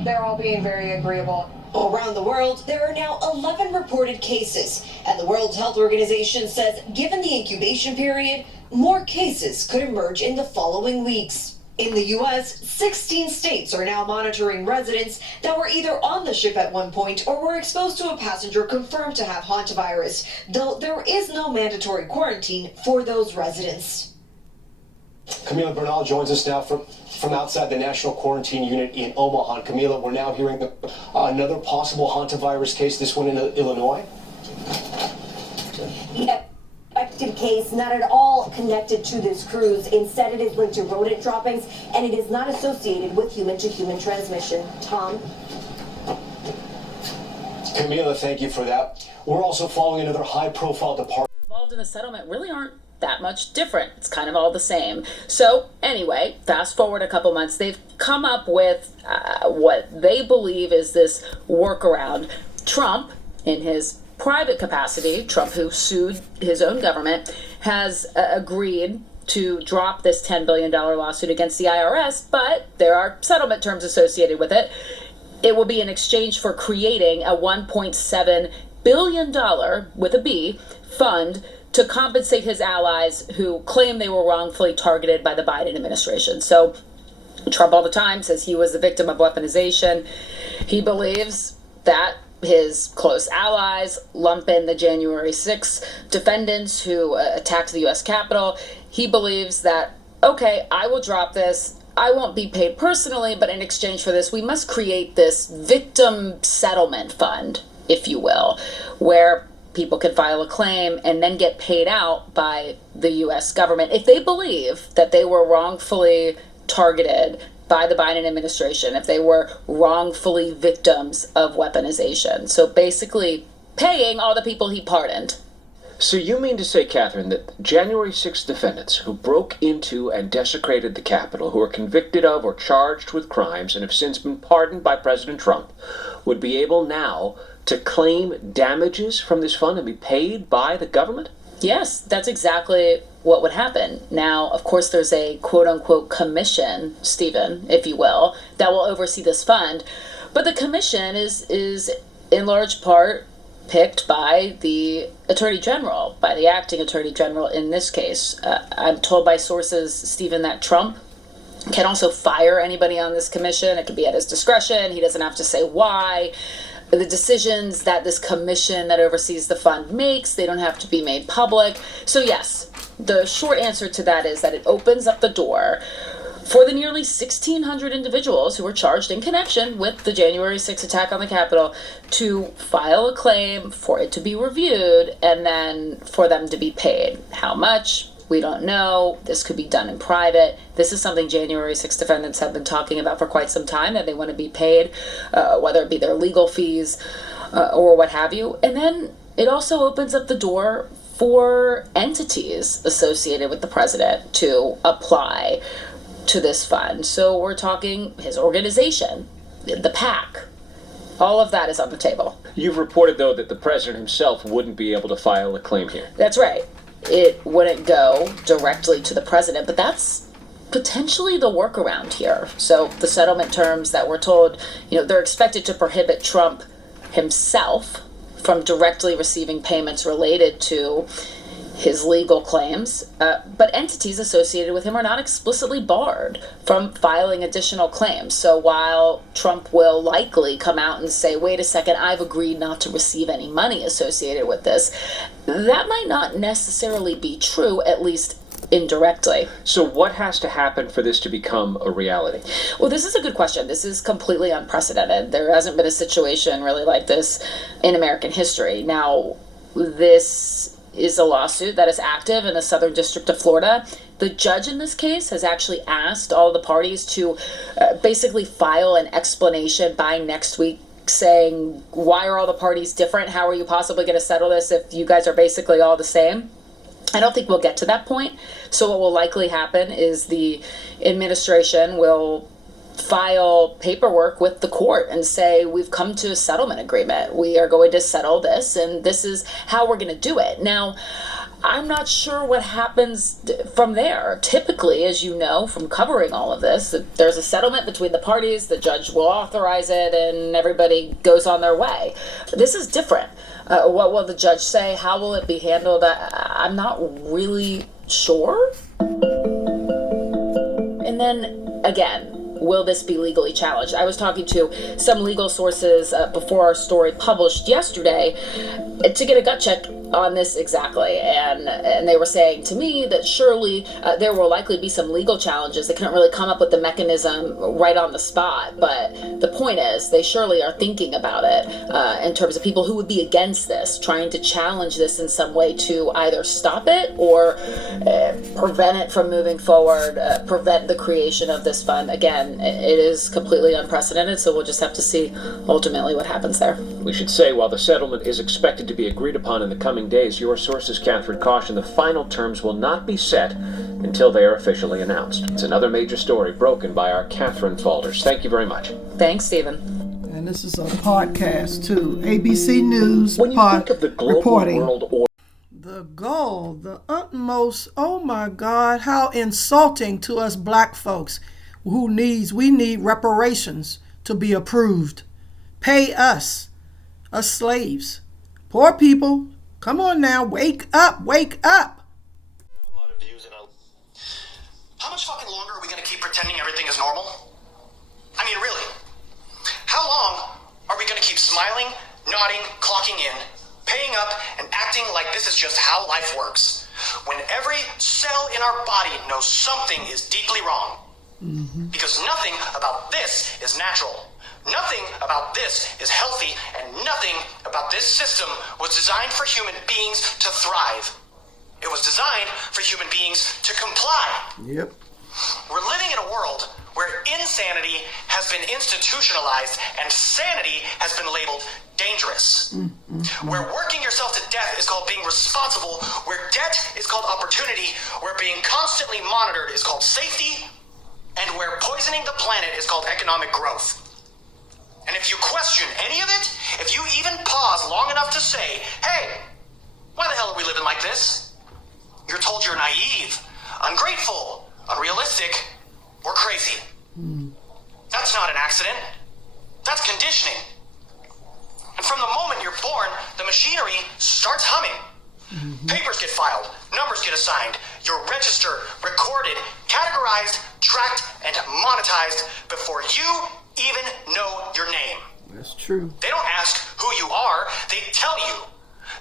they're all being very agreeable. Around the world, there are now 11 reported cases, and the World Health Organization says given the incubation period, more cases could emerge in the following weeks. In the U.S., 16 states are now monitoring residents that were either on the ship at one point or were exposed to a passenger confirmed to have hantavirus, though there is no mandatory quarantine for those residents. Camila Bernal joins us now from outside the National Quarantine Unit in Omaha. Camila, we're now hearing another possible hantavirus case, this one in Illinois? Yep. Active case, not at all connected to this cruise. Instead, it is linked to rodent droppings, and it is not associated with human-to-human transmission. Tom? Camila, thank you for that. We're also following another high-profile department involved in the settlement really aren't that much different. It's kind of all the same. So anyway, fast forward a couple months, they've come up with what they believe is this workaround. Trump, in his private capacity, Trump, who sued his own government, has agreed to drop this $10 billion lawsuit against the IRS, but there are settlement terms associated with it. It will be in exchange for creating a $1.7 billion, with a B, fund to compensate his allies who claim they were wrongfully targeted by the Biden administration. So Trump all the time says he was the victim of weaponization. He believes that his close allies lump in the January 6th defendants who attacked the U.S. Capitol. He believes that, okay, I will drop this. I won't be paid personally, but in exchange for this, we must create this victim settlement fund, if you will, where people can file a claim and then get paid out by the U.S. government if they believe that they were wrongfully targeted by the Biden administration, if they were wrongfully victims of weaponization. So basically paying all the people he pardoned. So you mean to say, Catherine, that January 6th defendants who broke into and desecrated the Capitol, who are convicted of or charged with crimes and have since been pardoned by President Trump, would be able now to claim damages from this fund and be paid by the government? Yes, that's exactly what would happen. Now, of course, there's a quote-unquote commission, Stephen, if you will, that will oversee this fund. But the commission is in large part picked by the Attorney General, by the acting Attorney General in this case. I'm told by sources, Stephen, that Trump can also fire anybody on this commission. It could be at his discretion. He doesn't have to say why. The decisions that this commission that oversees the fund makes, they don't have to be made public. So yes, the short answer to that is that it opens up the door for the nearly 1,600 individuals who were charged in connection with the January 6th attack on the Capitol to file a claim, for it to be reviewed, and then for them to be paid. How much? We don't know. This could be done in private. This is something January 6th defendants have been talking about for quite some time, that they want to be paid, whether it be their legal fees or what have you. And then it also opens up the door for entities associated with the president to apply to this fund. So we're talking his organization, the PAC. All of that is on the table. You've reported, though, that the president himself wouldn't be able to file a claim here. That's right. It wouldn't go directly to the president, but that's potentially the workaround here. So the settlement terms that we're told, they're expected to prohibit Trump himself from directly receiving payments related to his legal claims, but entities associated with him are not explicitly barred from filing additional claims. So while Trump will likely come out and say, wait a second, I've agreed not to receive any money associated with this, that might not necessarily be true, at least indirectly. So what has to happen for this to become a reality? Well, this is a good question. This is completely unprecedented. There hasn't been a situation really like this in American history. Now, this is a lawsuit that is active in the Southern District of Florida. The judge in this case has actually asked all the parties to basically file an explanation by next week saying, why are all the parties different? How are you possibly going to settle this if you guys are basically all the same? I don't think we'll get to that point. So what will likely happen is the administration will file paperwork with the court and say, we've come to a settlement agreement. We are going to settle this, and this is how we're going to do it. Now, I'm not sure what happens from there. Typically, as you know from covering all of this, there's a settlement between the parties, the judge will authorize it, and everybody goes on their way. This is different. What will the judge say? How will it be handled? I'm not really sure. And then, again, will this be legally challenged? I was talking to some legal sources before our story published yesterday to get a gut check on this exactly, and they were saying to me that surely there will likely be some legal challenges. They couldn't really come up with the mechanism right on the spot, but the point is they surely are thinking about it in terms of people who would be against this, trying to challenge this in some way to either stop it or prevent it from moving forward, prevent the creation of this fund. Again, it is completely unprecedented, so we'll just have to see ultimately what happens there. We should say, while the settlement is expected to be agreed upon in the coming days, your sources, Catherine, caution the final terms will not be set until they are officially announced. It's another major story broken by our Catherine Falders. Thank you very much. Thanks, Stephen. And this is a podcast too. ABC News. When you think of the global reporting. World order, The goal, the utmost, oh my God, how insulting to us black folks we need reparations to be approved. Pay us slaves. Poor people, come on now, wake up, wake up. How much fucking longer are we gonna keep pretending everything is normal? I mean, really? How long are we gonna keep smiling, nodding, clocking in, paying up, and acting like this is just how life works, when every cell in our body knows something is deeply wrong? Because nothing about this is natural. Nothing about this is healthy, and nothing about this system was designed for human beings to thrive. It was designed for human beings to comply. Yep. We're living in a world where insanity has been institutionalized and sanity has been labeled dangerous. Where working yourself to death is called being responsible, where debt is called opportunity, where being constantly monitored is called safety, and where poisoning the planet is called economic growth. And if you question any of it, if you even pause long enough to say, hey, why the hell are we living like this? You're told you're naive, ungrateful, unrealistic, or crazy. That's not an accident. That's conditioning. And from the moment you're born, the machinery starts humming. Papers get filed, numbers get assigned, you're registered, recorded, categorized, tracked, and monetized before you even know your name. That's true. They don't ask who you are, they tell you.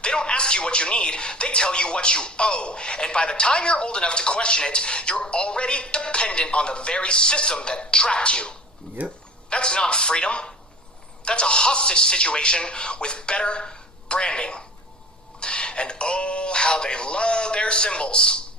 They don't ask you what you need, they tell you what you owe. And by the time you're old enough to question it, you're already dependent on the very system that tracked you. Yep. That's not freedom. That's a hostage situation with better branding. And oh, how they love their symbols.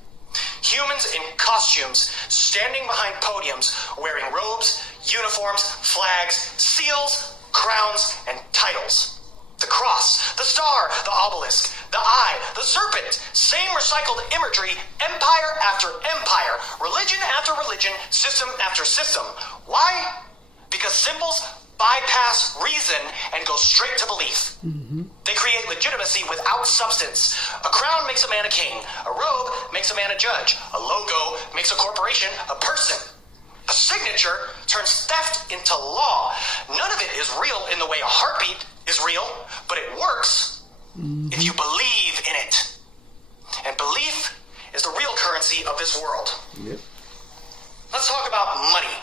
Humans in costumes, standing behind podiums, wearing robes, uniforms, flags, seals, crowns, and titles. The cross, the star, the obelisk, the eye, the serpent, same recycled imagery, empire after empire, religion after religion, system after system. Why? Because symbols bypass reason and go straight to belief. They create legitimacy without substance. A crown makes a man a king. A robe makes a man a judge. A logo makes a corporation a person. A signature turns theft into law. None of it is real in the way a heartbeat is real, but it works if you believe in it. And belief is the real currency of this world. Yep. Let's talk about money.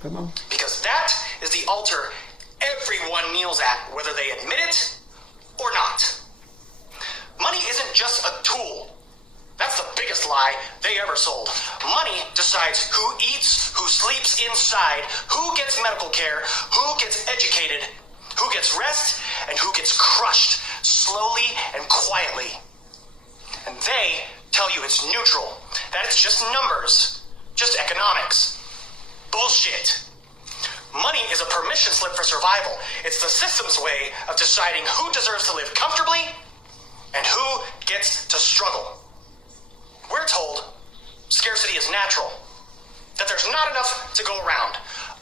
Come on. Because that is the altar everyone kneels at, whether they admit it or not. Money isn't just a tool. That's the biggest lie they ever sold. Money decides who eats, who sleeps inside, who gets medical care, who gets educated, who gets rest, and who gets crushed slowly and quietly. And they tell you it's neutral, that it's just numbers, just economics. Bullshit. Money is a permission slip for survival. It's the system's way of deciding who deserves to live comfortably and who gets to struggle. We're told scarcity is natural, that there's not enough to go around.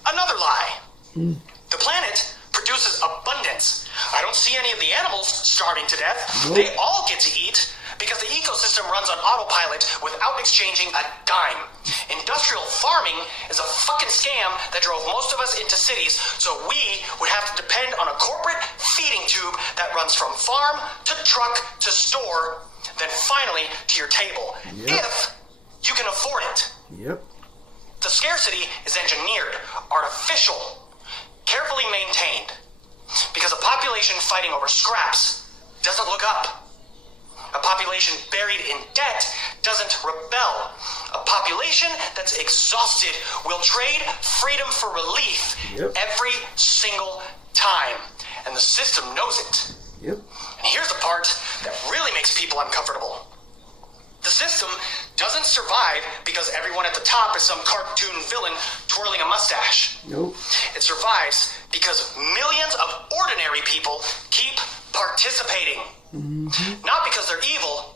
Another lie. The planet produces abundance. I don't see any of the animals starving to death. Nope. They all get to eat because the ecosystem runs on autopilot without exchanging a dime. Industrial farming is a fucking scam that drove most of us into cities, so we would have to depend on a corporate feeding tube that runs from farm to truck to store, then finally to your table. Yep. If you can afford it. Yep. The scarcity is engineered, artificial, carefully maintained, because a population fighting over scraps doesn't look up. A population buried in debt doesn't rebel. A population that's exhausted will trade freedom for relief every single time. And the system knows it. Yep. And here's the part that really makes people uncomfortable. The system doesn't survive because everyone at the top is some cartoon villain twirling a mustache. Nope. It survives because millions of ordinary people keep participating. Not because they're evil,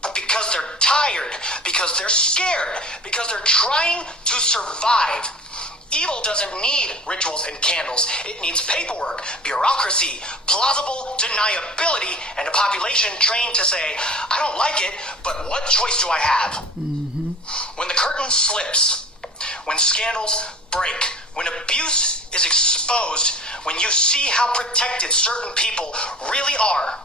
but because they're tired, because they're scared, because they're trying to survive. Evil doesn't need rituals and candles. It needs paperwork, bureaucracy, plausible deniability, and a population trained to say, I don't like it, but what choice do I have? When the curtain slips, when scandals break, when abuse is exposed, when you see how protected certain people really are,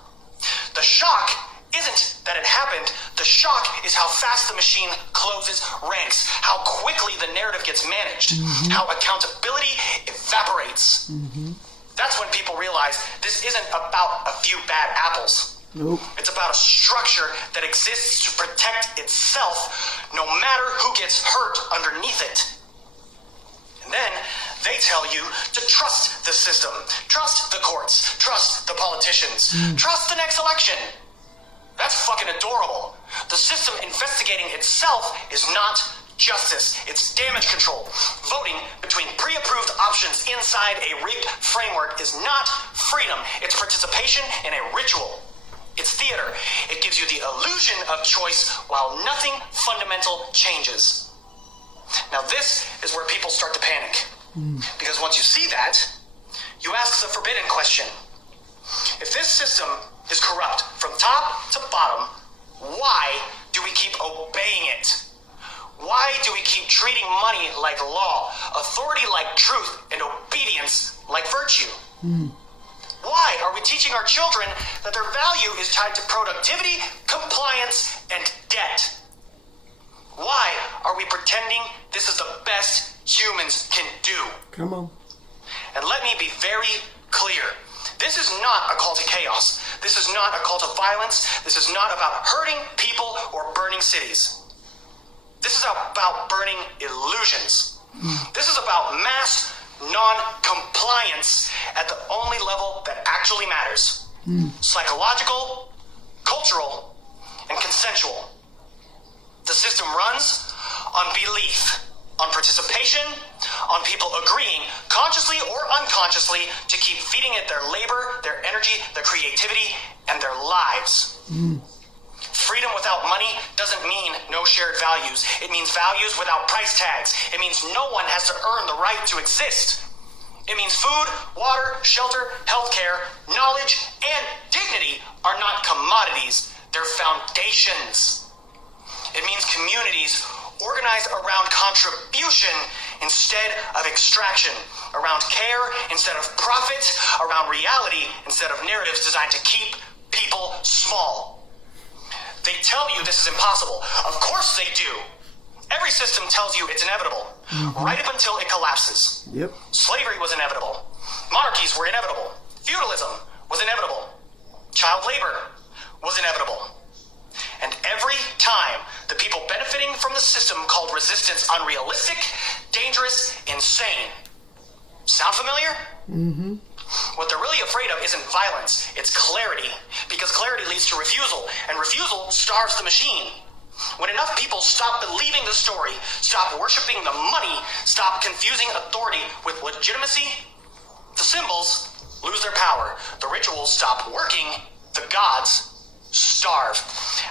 the shock isn't that it happened. The shock is how fast the machine closes ranks, how quickly the narrative gets managed, how accountability evaporates. That's when people realize this isn't about a few bad apples. Nope. It's about a structure that exists to protect itself no matter who gets hurt underneath it. And then they tell you to trust the system, trust the courts, trust the politicians, trust the next election. That's fucking adorable. The system investigating itself is not justice. It's damage control. Voting between pre-approved options inside a rigged framework is not freedom. It's participation in a ritual. It's theater. It gives you the illusion of choice while nothing fundamental changes. Now this is where people start to panic. Because once you see that, you ask the forbidden question. If this system is corrupt from top to bottom, why do we keep obeying it? Why do we keep treating money like law, authority like truth, and obedience like virtue? Why are we teaching our children that their value is tied to productivity, compliance, and debt? Why are we pretending this is the best humans can do? Come on. And let me be very clear. This is not a call to chaos. This is not a call to violence. This is not about hurting people or burning cities. This is about burning illusions. This is about mass non-compliance at the only level that actually matters. Psychological, cultural, and consensual. The system runs on belief, on participation, on people agreeing, consciously or unconsciously, to keep feeding it their labor, their energy, their creativity, and their lives. Freedom without money doesn't mean no shared values. It means values without price tags. It means no one has to earn the right to exist. It means food, water, shelter, healthcare, knowledge, and dignity are not commodities. They're foundations. It means communities organized around contribution instead of extraction, around care instead of profit, around reality instead of narratives designed to keep people people small. They tell you this is impossible. Of course they do. Every system tells you it's inevitable, right up until it collapses. Yep. Slavery was inevitable. Monarchies were inevitable. Feudalism was inevitable. Child labor was inevitable. And every time the people benefiting from the system called resistance unrealistic, dangerous, insane. Sound familiar? Mm-hmm. What they're really afraid of isn't violence, it's clarity. Because clarity leads to refusal, and refusal starves the machine. When enough people stop believing the story, stop worshiping the money, stop confusing authority with legitimacy, the symbols lose their power, the rituals stop working, the gods starve,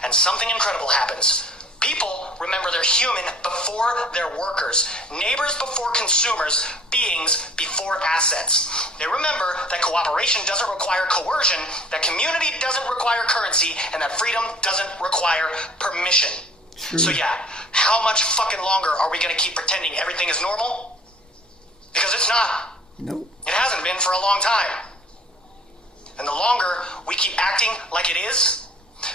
and something incredible happens. People remember they're human before they're workers, neighbors before consumers, beings before assets. They remember that cooperation doesn't require coercion, that community doesn't require currency, and that freedom doesn't require permission. So yeah, how much fucking longer are we gonna keep pretending everything is normal? Because it's not. Nope. It hasn't been for a long time. And the longer we keep acting like it is,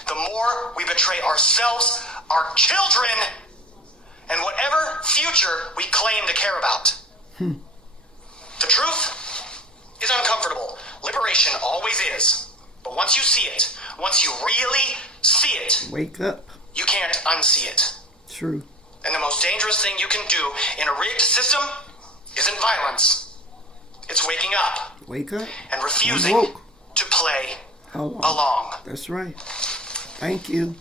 the more we betray ourselves, our children, and whatever future we claim to care about. The truth is uncomfortable. Liberation always is. But once you see it, once you really see it, wake up. You can't unsee it. True. And the most dangerous thing you can do in a rigged system isn't violence. It's waking up. Wake up. And refusing to play along. That's right. Thank you.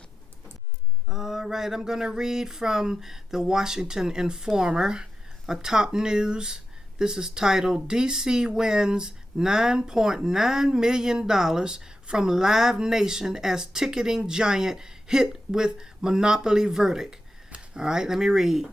All right, I'm going to read from the Washington Informer, a top news. This is titled, DC wins $9.9 million from Live Nation as ticketing giant hit with monopoly verdict. All right, let me read.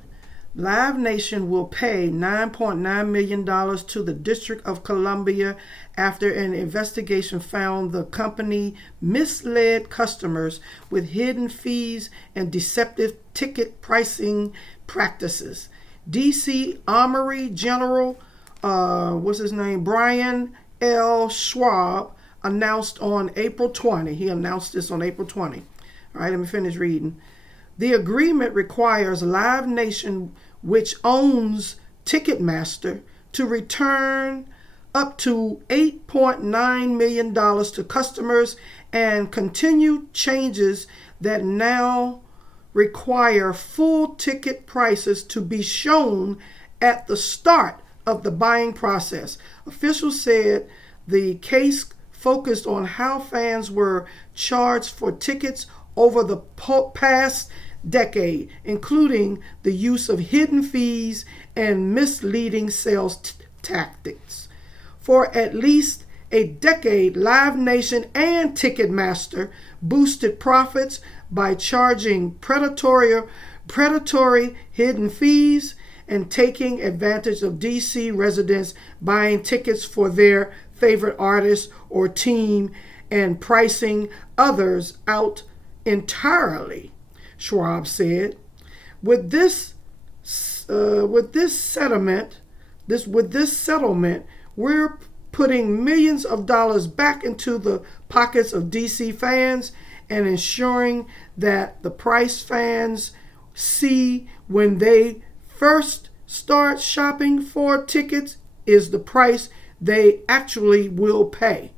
Live Nation will pay $9.9 million to the District of Columbia after an investigation found the company misled customers with hidden fees and deceptive ticket pricing practices. DC Armory General, Brian L. Schwab, announced on April 20. He announced this on April 20. All right, let me finish reading. The agreement requires Live Nation, which owns Ticketmaster, to return up to $8.9 million to customers and continue changes that now require full ticket prices to be shown at the start of the buying process. Officials said the case focused on how fans were charged for tickets over the past decade, including the use of hidden fees and misleading sales tactics. For at least a decade, Live Nation and Ticketmaster boosted profits by charging predatory hidden fees and taking advantage of DC residents buying tickets for their favorite artist or team and pricing others out entirely, Schwab said. With this settlement, we're putting millions of dollars back into the pockets of DC fans and ensuring that the price fans see when they first start shopping for tickets is the price they actually will pay.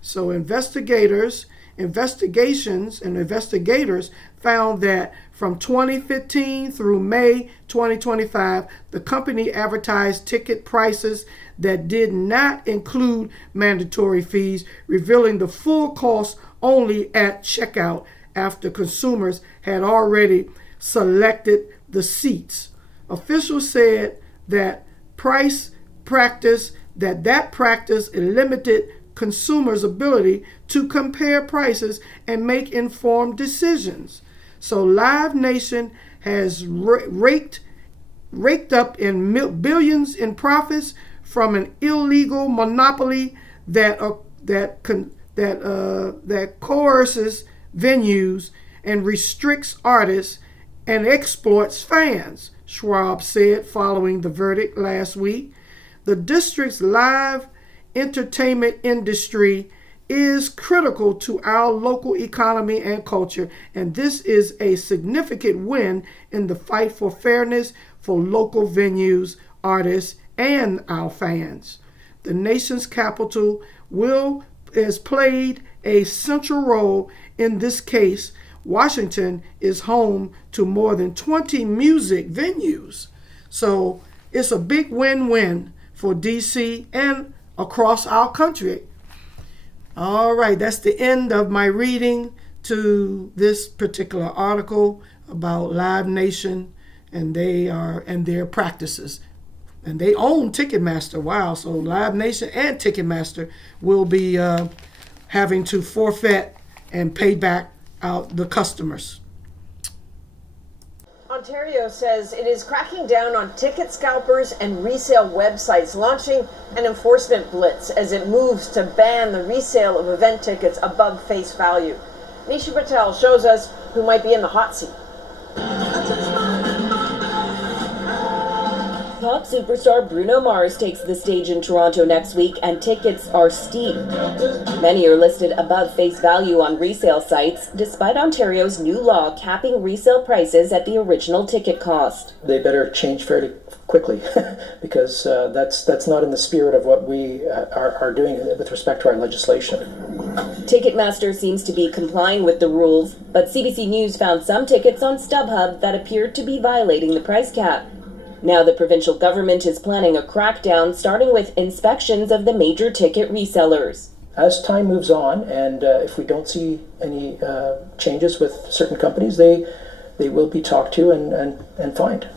So investigators found that from 2015 through May 2025, the company advertised ticket prices that did not include mandatory fees, revealing the full cost only at checkout after consumers had already selected the seats. Officials said that practice limited consumers' ability to compare prices and make informed decisions. So Live Nation has raked up in billions in profits from an illegal monopoly that coerces venues and restricts artists and exploits fans, Schwab said following the verdict last week. The district's live entertainment industry is critical to our local economy and culture, and this is a significant win in the fight for fairness for local venues, artists, and our fans. The nation's capital has played a central role in this case. Washington is home to more than 20 music venues. So it's a big win-win for DC and across our country. All right, that's the end of my reading to this particular article about Live Nation and their practices. And they own Ticketmaster. Wow, so Live Nation and Ticketmaster will be having to forfeit and pay back out the customers. Ontario says it is cracking down on ticket scalpers and resale websites, launching an enforcement blitz as it moves to ban the resale of event tickets above face value. Nisha Patel shows us who might be in the hot seat. Pop superstar Bruno Mars takes the stage in Toronto next week, and tickets are steep. Many are listed above face value on resale sites, despite Ontario's new law capping resale prices at the original ticket cost. They better change fairly quickly because that's not in the spirit of what we are doing with respect to our legislation. Ticketmaster seems to be complying with the rules, but CBC News found some tickets on StubHub that appeared to be violating the price cap. Now the provincial government is planning a crackdown, starting with inspections of the major ticket resellers. As time moves on, and if we don't see any changes with certain companies, they will be talked to and fined.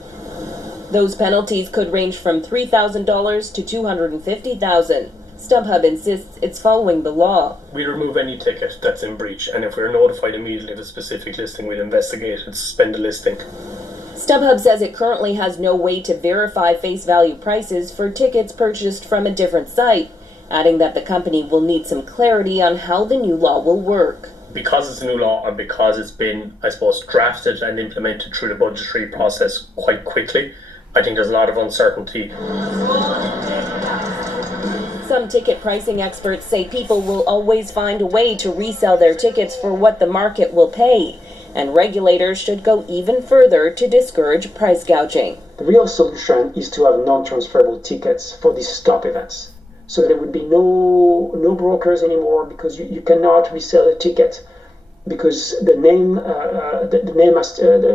Those penalties could range from $3,000 to $250,000. StubHub insists it's following the law. We remove any ticket that's in breach, and if we're notified immediately of a specific listing, we'll investigate and suspend the listing. StubHub says it currently has no way to verify face value prices for tickets purchased from a different site, adding that the company will need some clarity on how the new law will work. Because it's a new law and because it's been, I suppose, drafted and implemented through the budgetary process quite quickly, I think there's a lot of uncertainty. Some ticket pricing experts say people will always find a way to resell their tickets for what the market will pay, and regulators should go even further to discourage price gouging. The real solution is to have non-transferable tickets for these stop events. So there would be no brokers anymore, because you cannot resell a ticket because the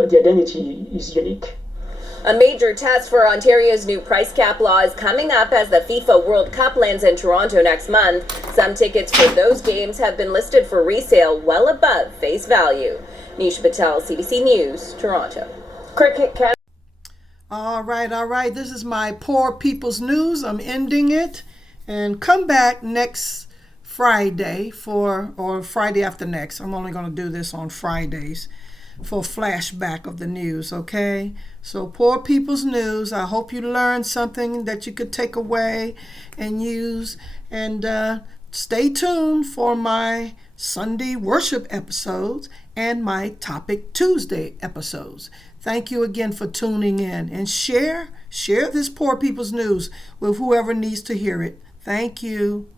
identity is unique. A major test for Ontario's new price cap law is coming up as the FIFA World Cup lands in Toronto next month. Some tickets for those games have been listed for resale well above face value. Nisha Patel, CBC News, Toronto. Cricket Canada. All right. This is my Poor People's News. I'm ending it. And come back next Friday or Friday after next. I'm only going to do this on Fridays for flashback of the news, okay? So Poor People's News, I hope you learned something that you could take away and use. And stay tuned for my Sunday worship episodes and my Topic Tuesday episodes. Thank you again for tuning in, and share this Poor People's News with whoever needs to hear it. Thank you.